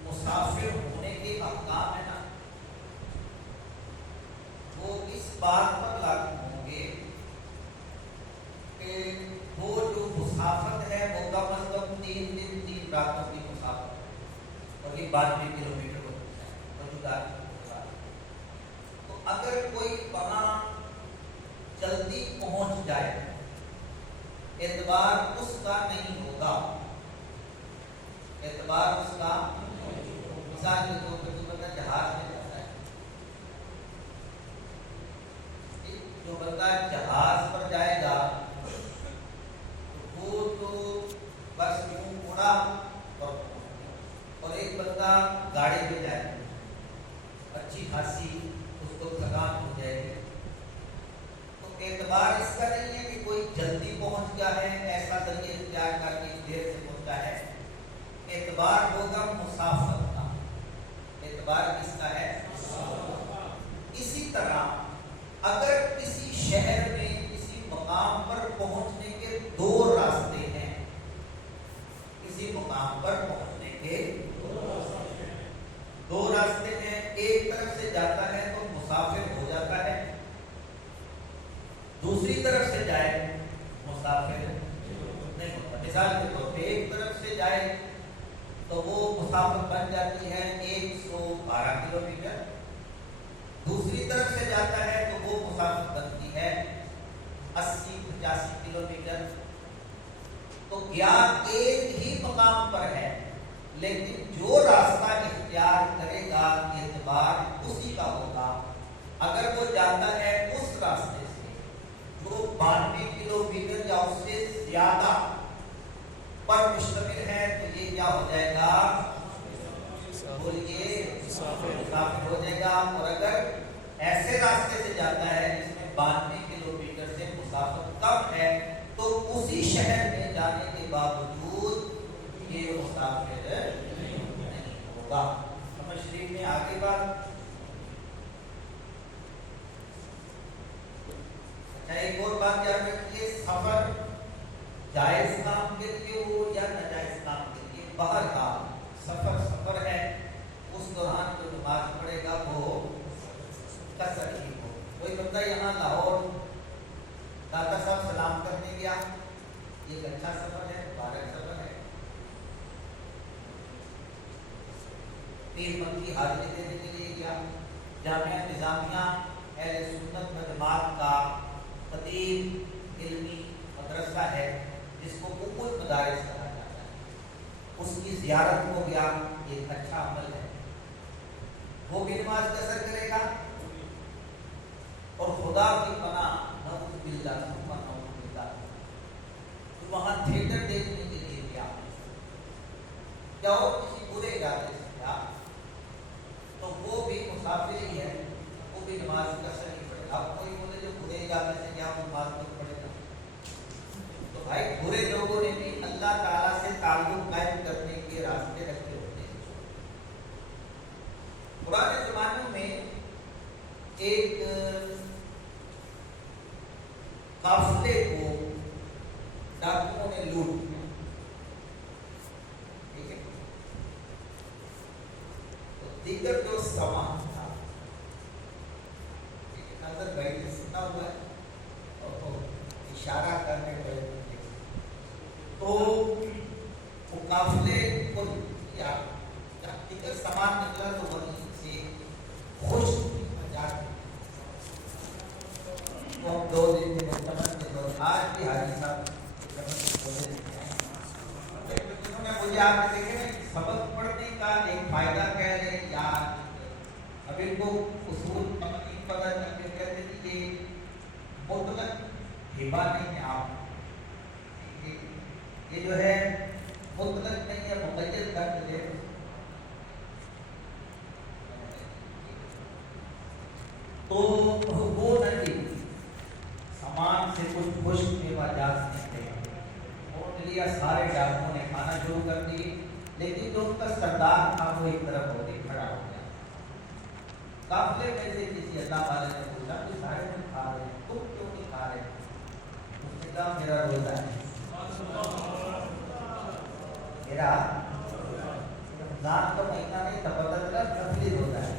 मुसाफिर होने के अहकाम है ना, वो इस बात पर लागू होंगे कि वो जो मुसाफत है वो कम अज कम 3 दिन 3 रातों की मुसाफत है, और ये 92 किलोमीटर होता है। तो अगर कोई वहां जल्दी पहुंच जाए, एतबार उसका नहीं होगा, एतबार उसका, मिसाल के तौर पर जो बंदा जहाज में जाता है, जो बंदा जहाज पर जाएगा वो तो बस यूं उड़ा और एक बंदा गाड़ी पे जाए, अच्छी खासी उसको थकान हो जाएगी, तो एतबार इसका नहीं है कि कोई जल्दी पहुंच गया है, ऐसा जरिए इख्तियार करके देर से पहुंचा है। एतबार होगा मुसाफर का, एतबार किसका है? इसी तरह अगर किसी शहर में किसी मकाम पर पहुंचने के 2 रास्ते हैं, किसी मुकाम पर पहुंचने के 2 रास्ते हैं, एक तरफ से जाता है तो मुसाफिर हो जाता है, दूसरी तरफ से जाए मुसाफिर नहीं होता। मिसाल के तौर पे एक तरफ से जाए तो वो मुसाफिर बन जाती है 112 किलोमीटर, दूसरी तरफ से जाता है तो वो मुसाफिर बनती है 80-85 किलोमीटर। तो ज्ञान एक ही मकाम पर है, लेकिन जो रास्ता इख्तियार करेगा एतबार उसी का होगा। अगर वो जाता है उस रास्ते से जो 92 किलोमीटर या उससे ज्यादा पर मुश्तमिल है तो ये क्या हो जाएगा? बोलिए, मुसाफिर हो जाएगा। और अगर ऐसे रास्ते से जाता है जिसमें 92 किलोमीटर से मुसाफिर कम है तो उसी शहर में जाने के बावजूद ये मुसाफिर नहीं होगा। समझ शरीफ में आगे बात। अच्छा, एक और बात याद रखिए, सफर जायज काम के लिए हो या नाजायज काम के लिए, बाहर का सफर सफर है, उस दौरान जो नमाज पढ़ेगा वो कसर ही हो। कोई बंदा यहाँ लाहौर दादा साहब सलाम करने गया, एक अच्छा सफर है, मुबारक सफर है, पीर मक्की हाजिरी देने के लिए गया, जामिया निजामिया अहले सुन्नत व जमात का कदीम इल्मी मदरसा है जिसको उम्मुल मदारिस कहा जाता है, उसकी ज़ियारत हो गया, एक अच्छा अमल है, वो भी नमाज कसर करेगा। और खुदा की पनाह नऊज़ुबिल्लाह तो वहाँ थिएटर देखने के लिए गया या और किसी बुरे इरादे से गया तो वो भी मुसाफिर ही है, वो भी नमाज कसर नहीं पड़ेगा। अब कोई बोले जो बुरे इरादे से क्या नमाज नहीं पड़ेगा, तो भाई बुरे लोगों ने भी अल्लाह ताला से ताल्लुक कायम करने के रास्ते रखे होते हैं। पुराने जमानों में एक काफिले को डाकुओं ने लूट लिया, ठीक है, तो दीगर जो सामान था, ठीक है, नजर गई सुना हुआ है और इशारा करने पर तो वो काफिले को या जब टिकट सामान निकला तो वहीं से खुश मजाक तो हम 2 दिन के चमन के दौर आज भी हाजी साहब चमन के बोले उन्होंने मुझे आपने देखे ना सबक पढ़ने का एक फायदा कह रहे या अब इनको उसूल पता करके कहते थे कि मुतलक हिबा नहीं है आप ये जो है मुतलक नहीं है मुक़य्यद कर दे तो वो नहीं सामान से कुछ खुश बेवजह नहीं थे और लिया सारे डाकुओं ने खाना शुरू कर दिए लेकिन जो उनका सरदार था वो एक तरफ होके खड़ा हो गया काफिले में से किसी अल्लाह वाले ने पूछा कि सारे लोग खा रहे हैं तुम क्यों नहीं खा रहे उसने कहा मेरा रोजा है मेरा रमजान का महीना नहीं था पता चला नफली रोजा है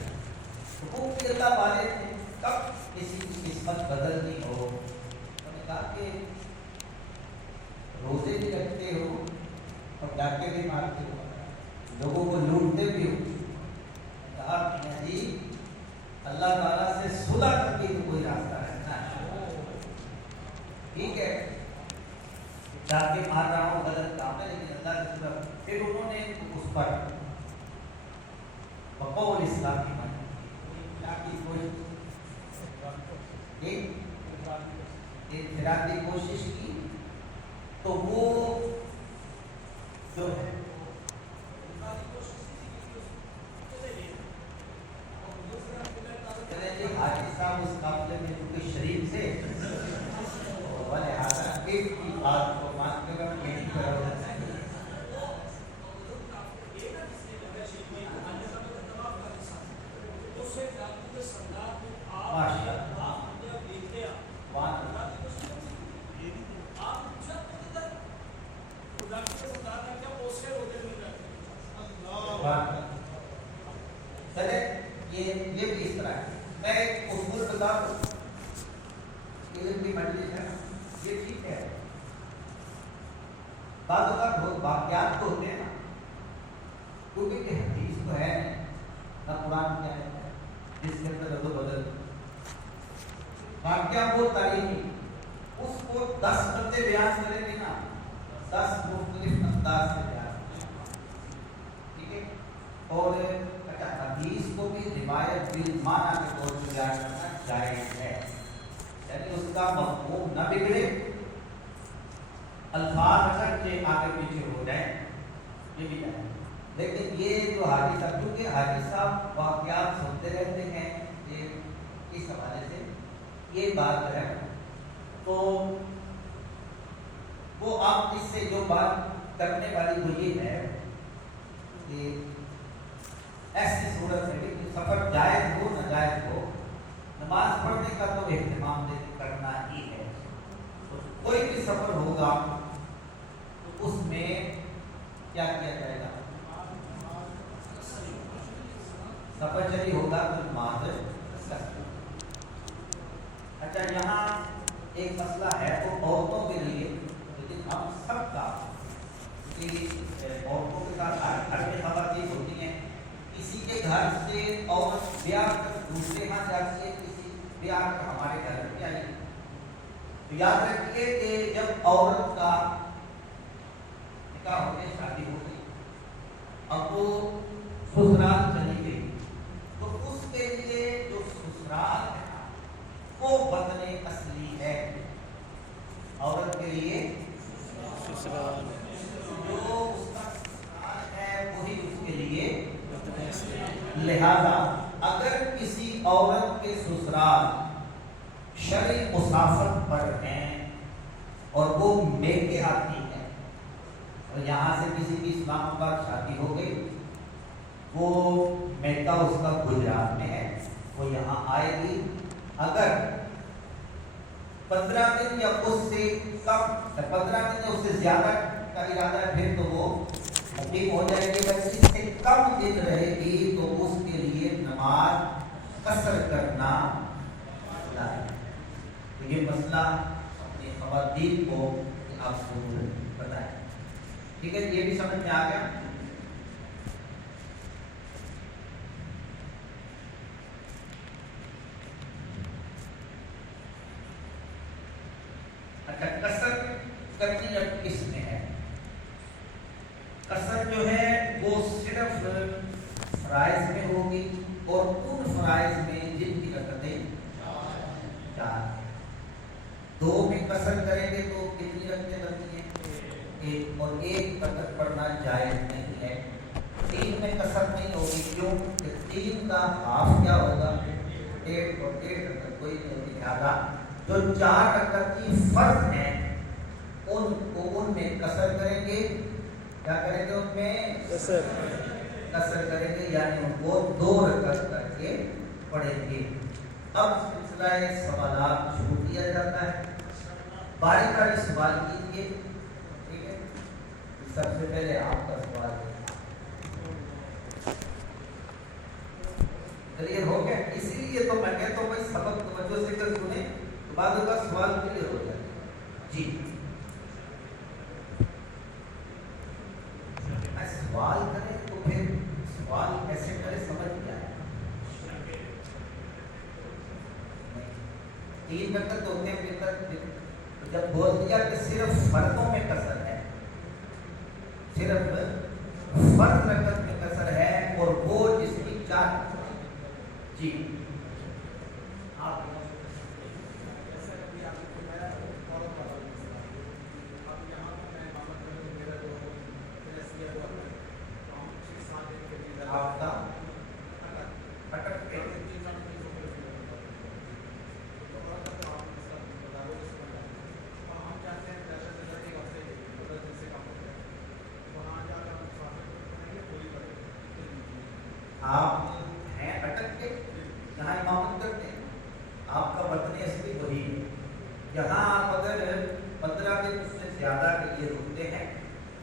हुक्म भी अल्लाह वाले थे कब किसी की किस्मत बदलनी हो उन्होंने कहा कि रोजे भी रखते हो और डाके भी मारते हो लोगों को लूटते भी हो कहा जी अल्लाह ताला से सुलह करके तो कोई रास्ता रहना है ठीक है डाके मार रहा हूँ गलत काम है लेकिन अल्लाह से सुलह फिर उन्होंने उस पर बकौल इस्लाम की इनफिरादी कोशिश की तो वो जो है हाजी साहब उस काफिले में क्योंकि शरीफ थे वाले हाथ की बात को मान के अगर नहीं करो चले ये भी इस तरह है मैं एक उसूल बता दूं इल्म की मजलिस है ये ठीक है बात वाक़यात तो होते हैं ना क्योंकि हदीस तो है ना कुरान क्या है जिसके अंदर रद्द बदल वाक़या वो तारीखी उसको 10 बंदे बयान करेंगे ना 10 मुख्तलिफ अंदाज से बयान ठीक है और हदीस को भी रिवायत बिल माना के तौर पर बयान करना जायज़ है यानी उसका मफ़हूम न बिगड़े अल्फाज अगर के आगे पीछे हो जाए ये भी है लेकिन ये जो हाजी साहब क्योंकि हाजी साहब वाक़यात सुनते रहते हैं ये इस हवाले से ये बात है तो वो आप इससे जो बात करने वाली वो ये है कि ऐसी सूरत में कि सफर जायज हो न जायज हो नमाज पढ़ने का तो एहतमाम करना ही है तो कोई भी सफर होगा तो उसमें क्या किया जाएगा सफर चली होगा तो नमाज अच्छा यहाँ एक मसला है तो औरतों के लिए लेकिन हम सबका औरतों के साथ घर में खवातीन होती हैं किसी के घर से औरत ब्याह कर दूसरे यहाँ जाती है किसी ब्याह कर हमारे घर में आई तो याद रखिए कि जब औरत का निकाह होने शादी हो गई अब वो ससुराल चली गई तो उसके लिए जो ससुराल है वो वतन असली है औरत के लिए ससुराल जो उसका ससुराल है वही उसके लिए लिहाजा अगर किसी औरत के ससुराल शरई मुसाफत पर हैं और वो मेके आती है और यहाँ से किसी की इस्लामाबाद शादी हो गई वो मेका उसका गुजरात में है वो यहाँ आएगी अगर 15 दिन या उससे कम 15 दिन या उससे ज्यादा का इरादा है फिर तो वो मुकीम हो जाएगी अगर इससे कम दिन रहेगी तो उसके लिए नमाज कसर करना तो ये मसला अपनी ख़वातीन को आपको बताएं ٹھیک ہے، یہ بھی سمجھ میں آ گیا؟ اچھا، کسر کرنی اب کس میں ہے؟ کسر جو ہے وہ صرف فرائض میں ہوگی، اور ان فرائض میں جن کی رکعتیں 4 ہیں۔ 2 میں کسر کریں گے تو کتنی رکعتیں بنتی ہیں؟ 1، اور 1 رکعت پڑھنا جائز نہیں ہے۔ 3 میں کسر نہیں ہوگی، کیوں کہ 3 کا ہاف کیا ہوگا؟ 1.5، اور 1.5 رکعت کوئی نہیں ہوگی۔ لہٰذا جو 4 رکعت کی فرض ہیں ان میں کسر کریں گے۔ کیا کریں گے؟ ان میں کسر کریں گے، یعنی ان کو 2 رکعت کر کے پڑھیں گے۔ اب سلسلہ سوالات شروع کیا جاتا ہے، باری باری سوال کیجیے، ٹھیک ہے؟ سب سے پہلے آپ کا سوال ہے، کلیئر ہو گیا؟ اسی لیے تو میں کہتا ہوں بھائی سبق توجہ سے کر سنیں تو بعد کا سوال کلیئر ہو جائے۔ جی سوال کریں تو پھر سوال کیسے کرے سمجھ گیا ہے؟ 3 رکعت ہوتے ہیں، جب بول دیا کہ صرف فردوں میں کسر ہے، صرف فرد رکعت میں کسر ہے، اور وہ جس کی 4۔ جی آپ کا اٹک کے آپ ہیں اٹک کے یہاں امامت کرتے ہیں، آپ کا وطن اصلی وہی ہے۔ یہاں آپ اگر 15 دن اس سے زیادہ کے لیے رکتے ہیں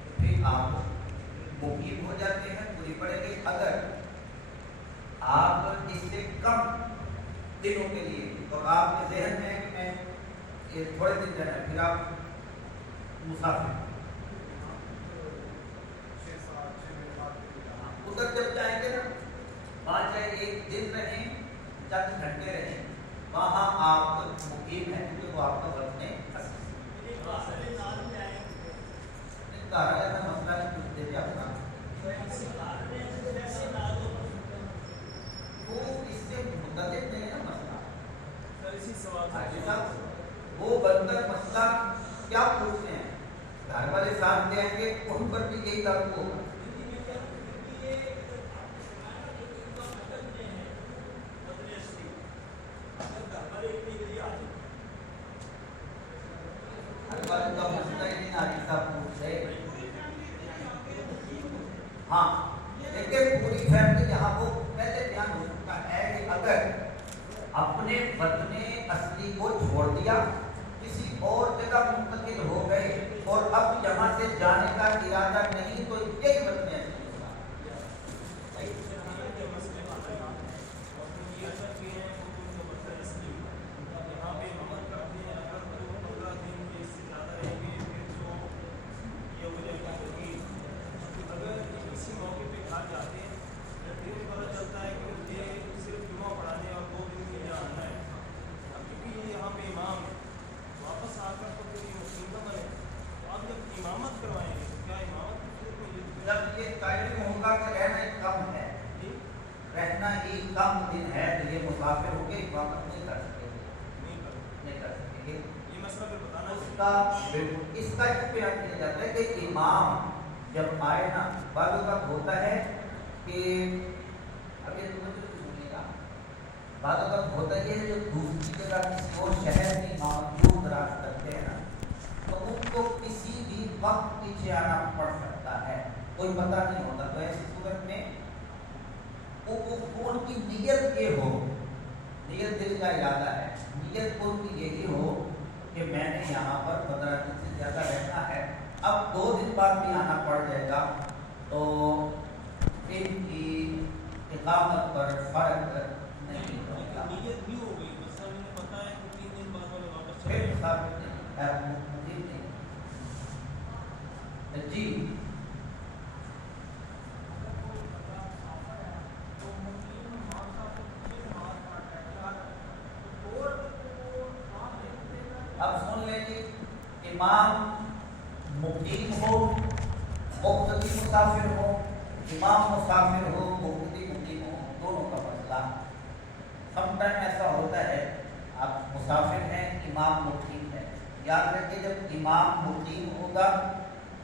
تو پھر آپ مقیم ہو جاتے ہیں، پوری پڑیں گے۔ اگر آپ اس سے کم دنوں کے لیے، اور آپ کے ذہن میں ہے کہ میں یہ تھوڑے دن جانا ہے، پھر آپ مسافر ادھر جب جائیں گے نا، وہاں چاہے 1 دن رہیں، چند گھنٹے رہیں، وہاں آپ مقیم ہیں، کیونکہ وہ آپ کا وطن ہے۔ مسئلہ نہیں پوچھتے تھے اپنا، وہ اس سے متعلق نہیں ہے نا مسئلہ۔ وہ بندر مسئلہ کیا پوچھتے ہیں، گھر والے ساتھ دیں گے، ان پر بھی یہی لاگو ہوگا۔ ہاں لیکن پوری فیملی یہاں وہ پہلے بیان ہو چکا ہے کہ اگر اپنے وطن اصلی کو چھوڑ دیا، کسی اور جگہ منتقل ہو گئے اور اب یہاں سے جانے کا ارادہ نہیں، تو یہی وطن اصلی ہوگا۔ جب یہ تعلیم ہوگا کہ رہنا ہی کم دن ہے تو یہ مسافر ہو کے واپس نہیں کر سکیں گے۔ یہ مسئلہ اس کا بیان کیا جاتا ہے کہ امام جب آئے نا، بعض اوقات ہوتا ہے کہ اب یہ سنیے گا، بعض اوقات ہوتا یہ ہے جو دوسری جگہ کسی اور شہر میں امام دور دراز کرتے ہیں نا، تو ان کو کسی بھی وقت پیچھے آنا پڑ سکتا ہے، کوئی پتہ نہیں ہوتا۔ تو ایسی صورت میں ان کی نیت یہ ہو، نیت دل کا ارادہ ہے، نیت ان کی یہی ہو کہ میں نے یہاں پر 15 دن سے زیادہ رہنا ہے، اب 2 دن بعد بھی آنا پڑ جائے گا تو ان کی اقامت پر فرق نہیں ہوگا۔ نیت بھی ہو گئی، مثلا مجھے پتا ہے کہ 3 دن بعد والے واپس پھر مسافر نہیں، جی इमाम मुकीम हो, मुक्तदी मुसाफिर हो, इमाम मुसाफिर हो, मुक्तदी मुकीम हो, दोनों का मसला। समटाइम ऐसा होता है, आप मुसाफिर हैं, इमाम मुकीम है, याद रखिए जब इमाम मुकीम होगा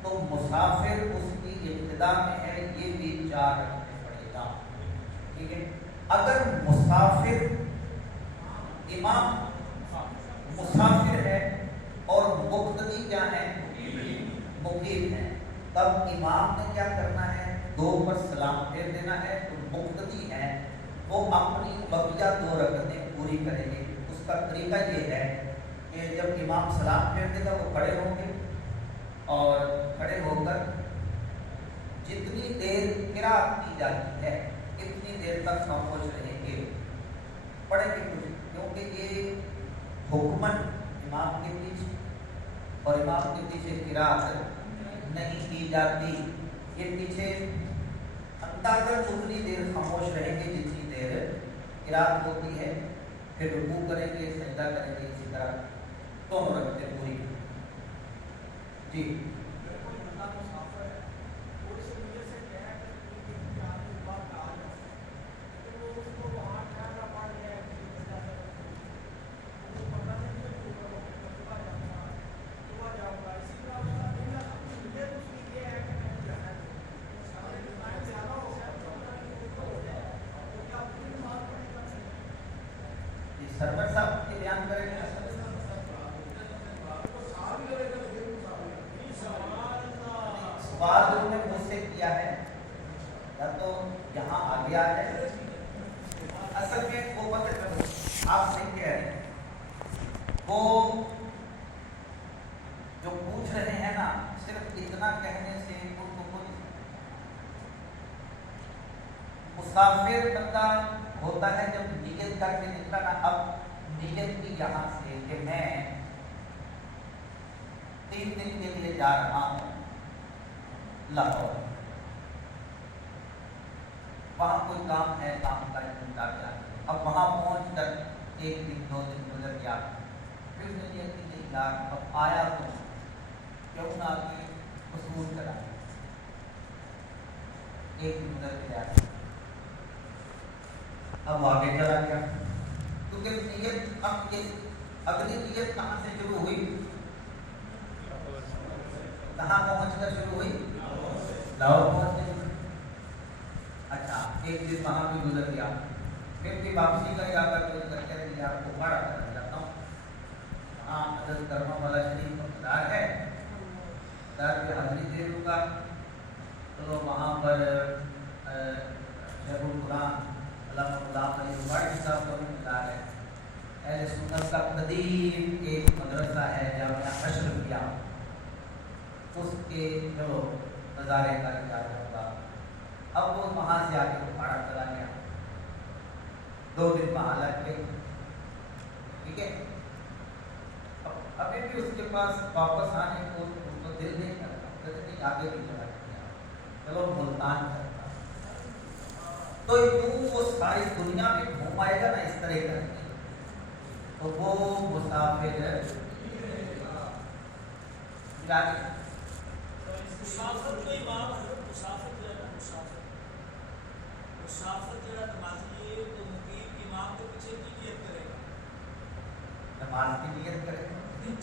तो मुसाफिर उसकी इब्तिदा में है, ये भी 4 रखने पड़ेगा, ठीक है। अगर मुसाफिर इमाम मुसाफिर है और मुक्तदी क्या है, मुकीम है, तब इमाम ने क्या करना है, 2 पर सलाम फेर देना है। तो मुक्तदी है वो अपनी बकिया 2 रकअतें पूरी करेंगे। उसका तरीका ये है कि जब इमाम सलाम फेर देगा वो खड़े होंगे और खड़े होकर जितनी देर किरात की जाती है इतनी देर तक खामोश रहेंगे, पढ़ेंगे कुछ, क्योंकि ये हुक्मन इमाम के पीछे और इमाम के पीछे किरात नहीं की जाती, ये पीछे अंदाज़न उतनी देर खामोश रहेंगे जितनी देर किरात होती है, फिर रुकू करेंगे, सजदा करेंगे, इसी तरह दोनों रखते पूरी। जी सरवर साहब के बयान करेंगे। सवाल उन्होंने मुझसे किया है, या तो यहाँ आ गया है, असल में वो पता करो आप नहीं कह रहे, वो जो पूछ रहे हैं ना, सिर्फ इतना कहने से उनको मुसाफिर बंदा होता है जब नियत करके निकला ना। अब नियत की यहाँ से कि मैं 3 दिन के लिए जा रहा हूँ लाहौर, वहाँ कोई काम है, काम का इंतजार किया, अब वहाँ पहुँच कर 1 दिन 2 दिन गुजर गया, फिर उसने नियत की नहीं यार अब आया तो क्यों ना कि वसूल करा, 1 दिन गुजर गया, अब आगे चला गया, क्योंकि नियत अब ये अगली नियत कहाँ से शुरू हुई, कहाँ पहुँचकर शुरू हुई, लाहौर पहुँचने। अच्छा 1 दिन वहाँ भी गुजर गया, फिर भी वापसी का इरादा करके आपको खड़ा कर जाता हूँ, हाँ हजरत करम वाला शरीफ मुख्तार है, दर पे हाजिरी दे दूँगा, तो वहाँ पर शेखुल कुरान साहब का भी मिला है, अहले सुन्नत का कदीम एक मदरसा है जामिया अशरफिया, उसके चलो नज़ारे का इजाज़ होगा। अब वो वहाँ से आके पहाड़ा चला गया, 2 दिन वहाँ लग गए, ठीक है। अभी भी उसके पास वापस आने को उसको दिल नहीं करता, कहते आगे भी चला गया, चलो मुल्तान करता। तो यूँ वो सारी दुनिया में घुमाएगा ना इस तरह करके, तो वो मुसाफिर मुसाफिर तो इमाम मुसाफिर जो है ना, मुसाफिर जो है नमाजी है, तो मुकीम इमाम के पीछे की नियत करेगा, नमाज की नियत करेगा,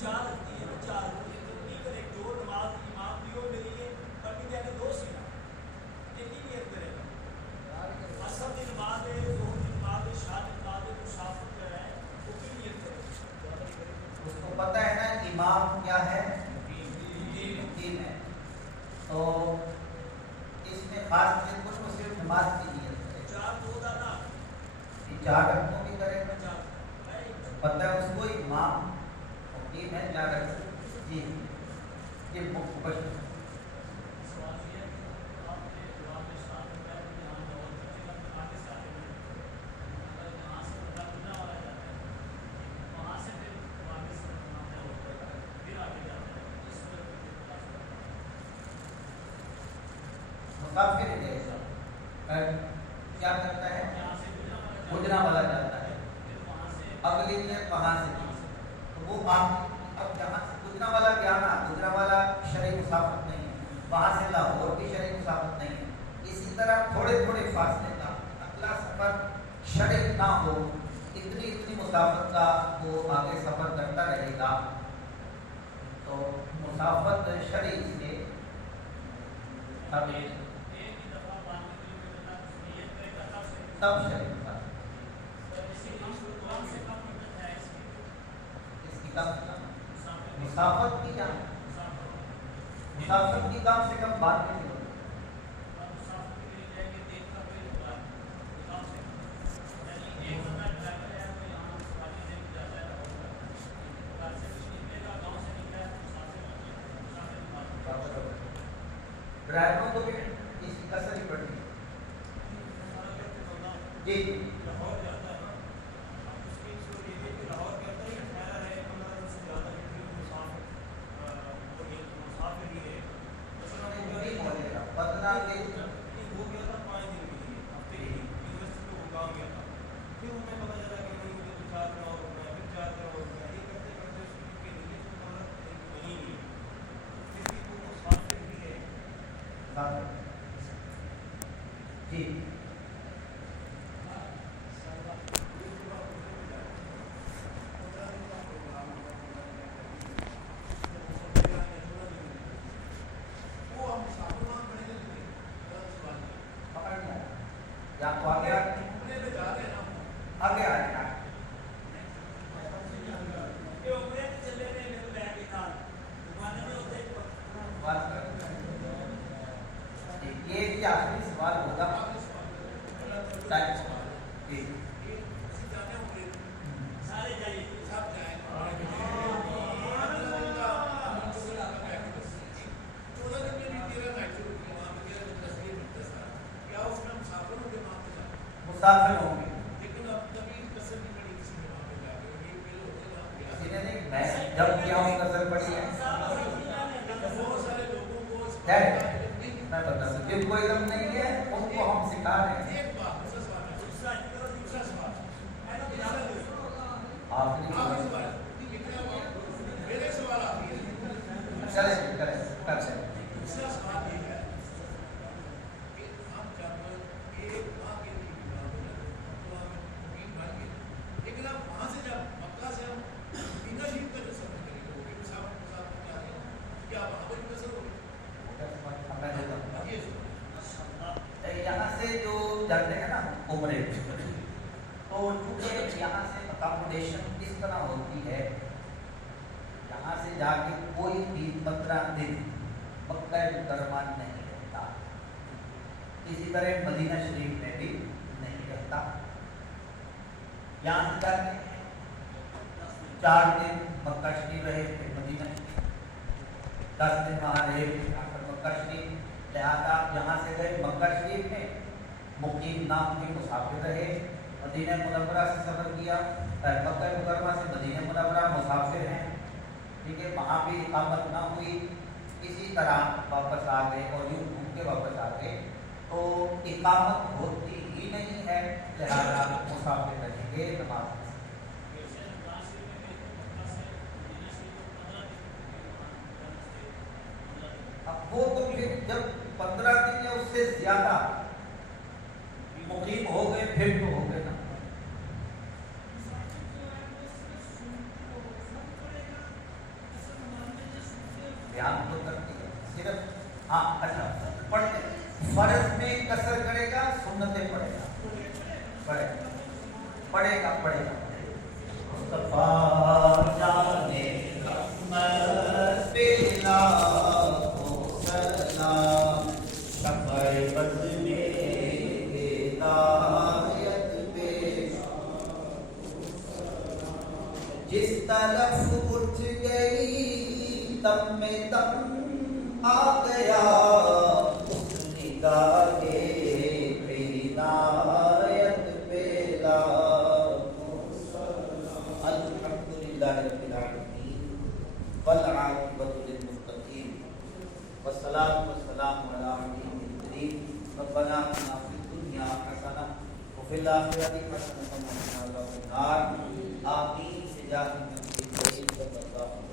4 होती है ना, 4 नहीं करे, जो नमाज इमाम की हो मिली है पढ़नी जाने 2 सीना, ये की नियत करेगा, असर दिन बाद है, 2 दिन बाद है, शाद दिन बाद है, मुसाफिर जो है वो की नियत करेगा। उसको पता है ना इमाम क्या है, मुकीम है, तो इसमें खास कुछ वो सिर्फ नमाज की नियत करेगा, 4 तो होता ना, 4 रकअतों की करेगा, पता है उसको इमाम मुकीम है, 4 रकअत। जी ये मुख्य मुसाफिर क्या करता है, गुजरा वाला जाता है, अगली नियत वहाँ से, तो वो आप अब जहाँ से گجرانوالہ کیا نا، گجرانوالہ شرعی مسافت نہیں ہے، وہاں سے لاہور کی شرعی مسافت نہیں ہے. اسی طرح تھوڑے تھوڑے فاصلے کا اگلا سفر شرعی نہ ہو، اتنی مسافت کا وہ آگے سفر کرتا رہے گا تو مسافت شرعی سے تب تب شرعی مسافت. اس کی کم مسافت کی کیا مسافت کی کم سے کم بات نہیں ہوتی. ڈرائیوروں کو بھی اس کی کثر ہی پڑتی ہے. جی جی یا تو آگے آگے آئے گا. یہ آخری سوال ہوگا. مسافر ہوں گے جب کیا ہوں کثر پڑی ہے میں بتا دوں جن کو علم نہیں ہے ان کو ہم سکھا رہے ہیں. چلے کر سکتے یہاں سے جو جاتے ہیں نا عمرے تو چونکہ یہاں سے اکاموڈیشن اس طرح ہوتی ہے یہاں سے جا کے کوئی بھی 15 دن مکہ مکرمہ نہیں رہتا. اسی طرح مدینہ شریف میں بھی نہیں رہتا. یہاں سے جا کے 4 دن مکہ شریف رہے پھر مدینہ شریف 10 دن وہاں رہے پھر مکہ شریف. لہٰذا یہاں سے گئے مکہ شریف میں مقیم نام کے مسافر رہے. مدینہ منورہ سے سفر کیا مکہ مکرمہ سے مدینہ منورہ مسافر ہیں. ٹھیک ہے وہاں بھی اقامت نہ ہوئی. اسی طرح واپس آ گئے اور یوں گھوم کے واپس آ گئے تو اقامت ہوتی ہی نہیں ہے. لہٰذا مسافر رہیں گے نماز. اب وہ تو پھر جب 15 دن یا اس سے زیادہ مقیم ہو گئے پھر تو ہو گئے نا. بیان تو کرتی ہے صرف ہاں اچھا پڑھتے فرض میں قصر کرے گا سنتیں پڑھے گا مصطفیٰ جانے رحمت بلا سلام شفع بز میں ہدایت پہ جس طرف اٹھ گئی تب میں تب آ گیا اس نگاہ کے عنایت پہ الحمدللہ رب العالمین والعاقبۃ للمتقین والصلاة والسلام علی نبیہ الکریم ربنا آتنا فی الدنیا حسنہ وفی الآخرۃ حسنہ وقنا عذاب النار آمین بجاہ النبی صلی اللہ علیہ وسلم.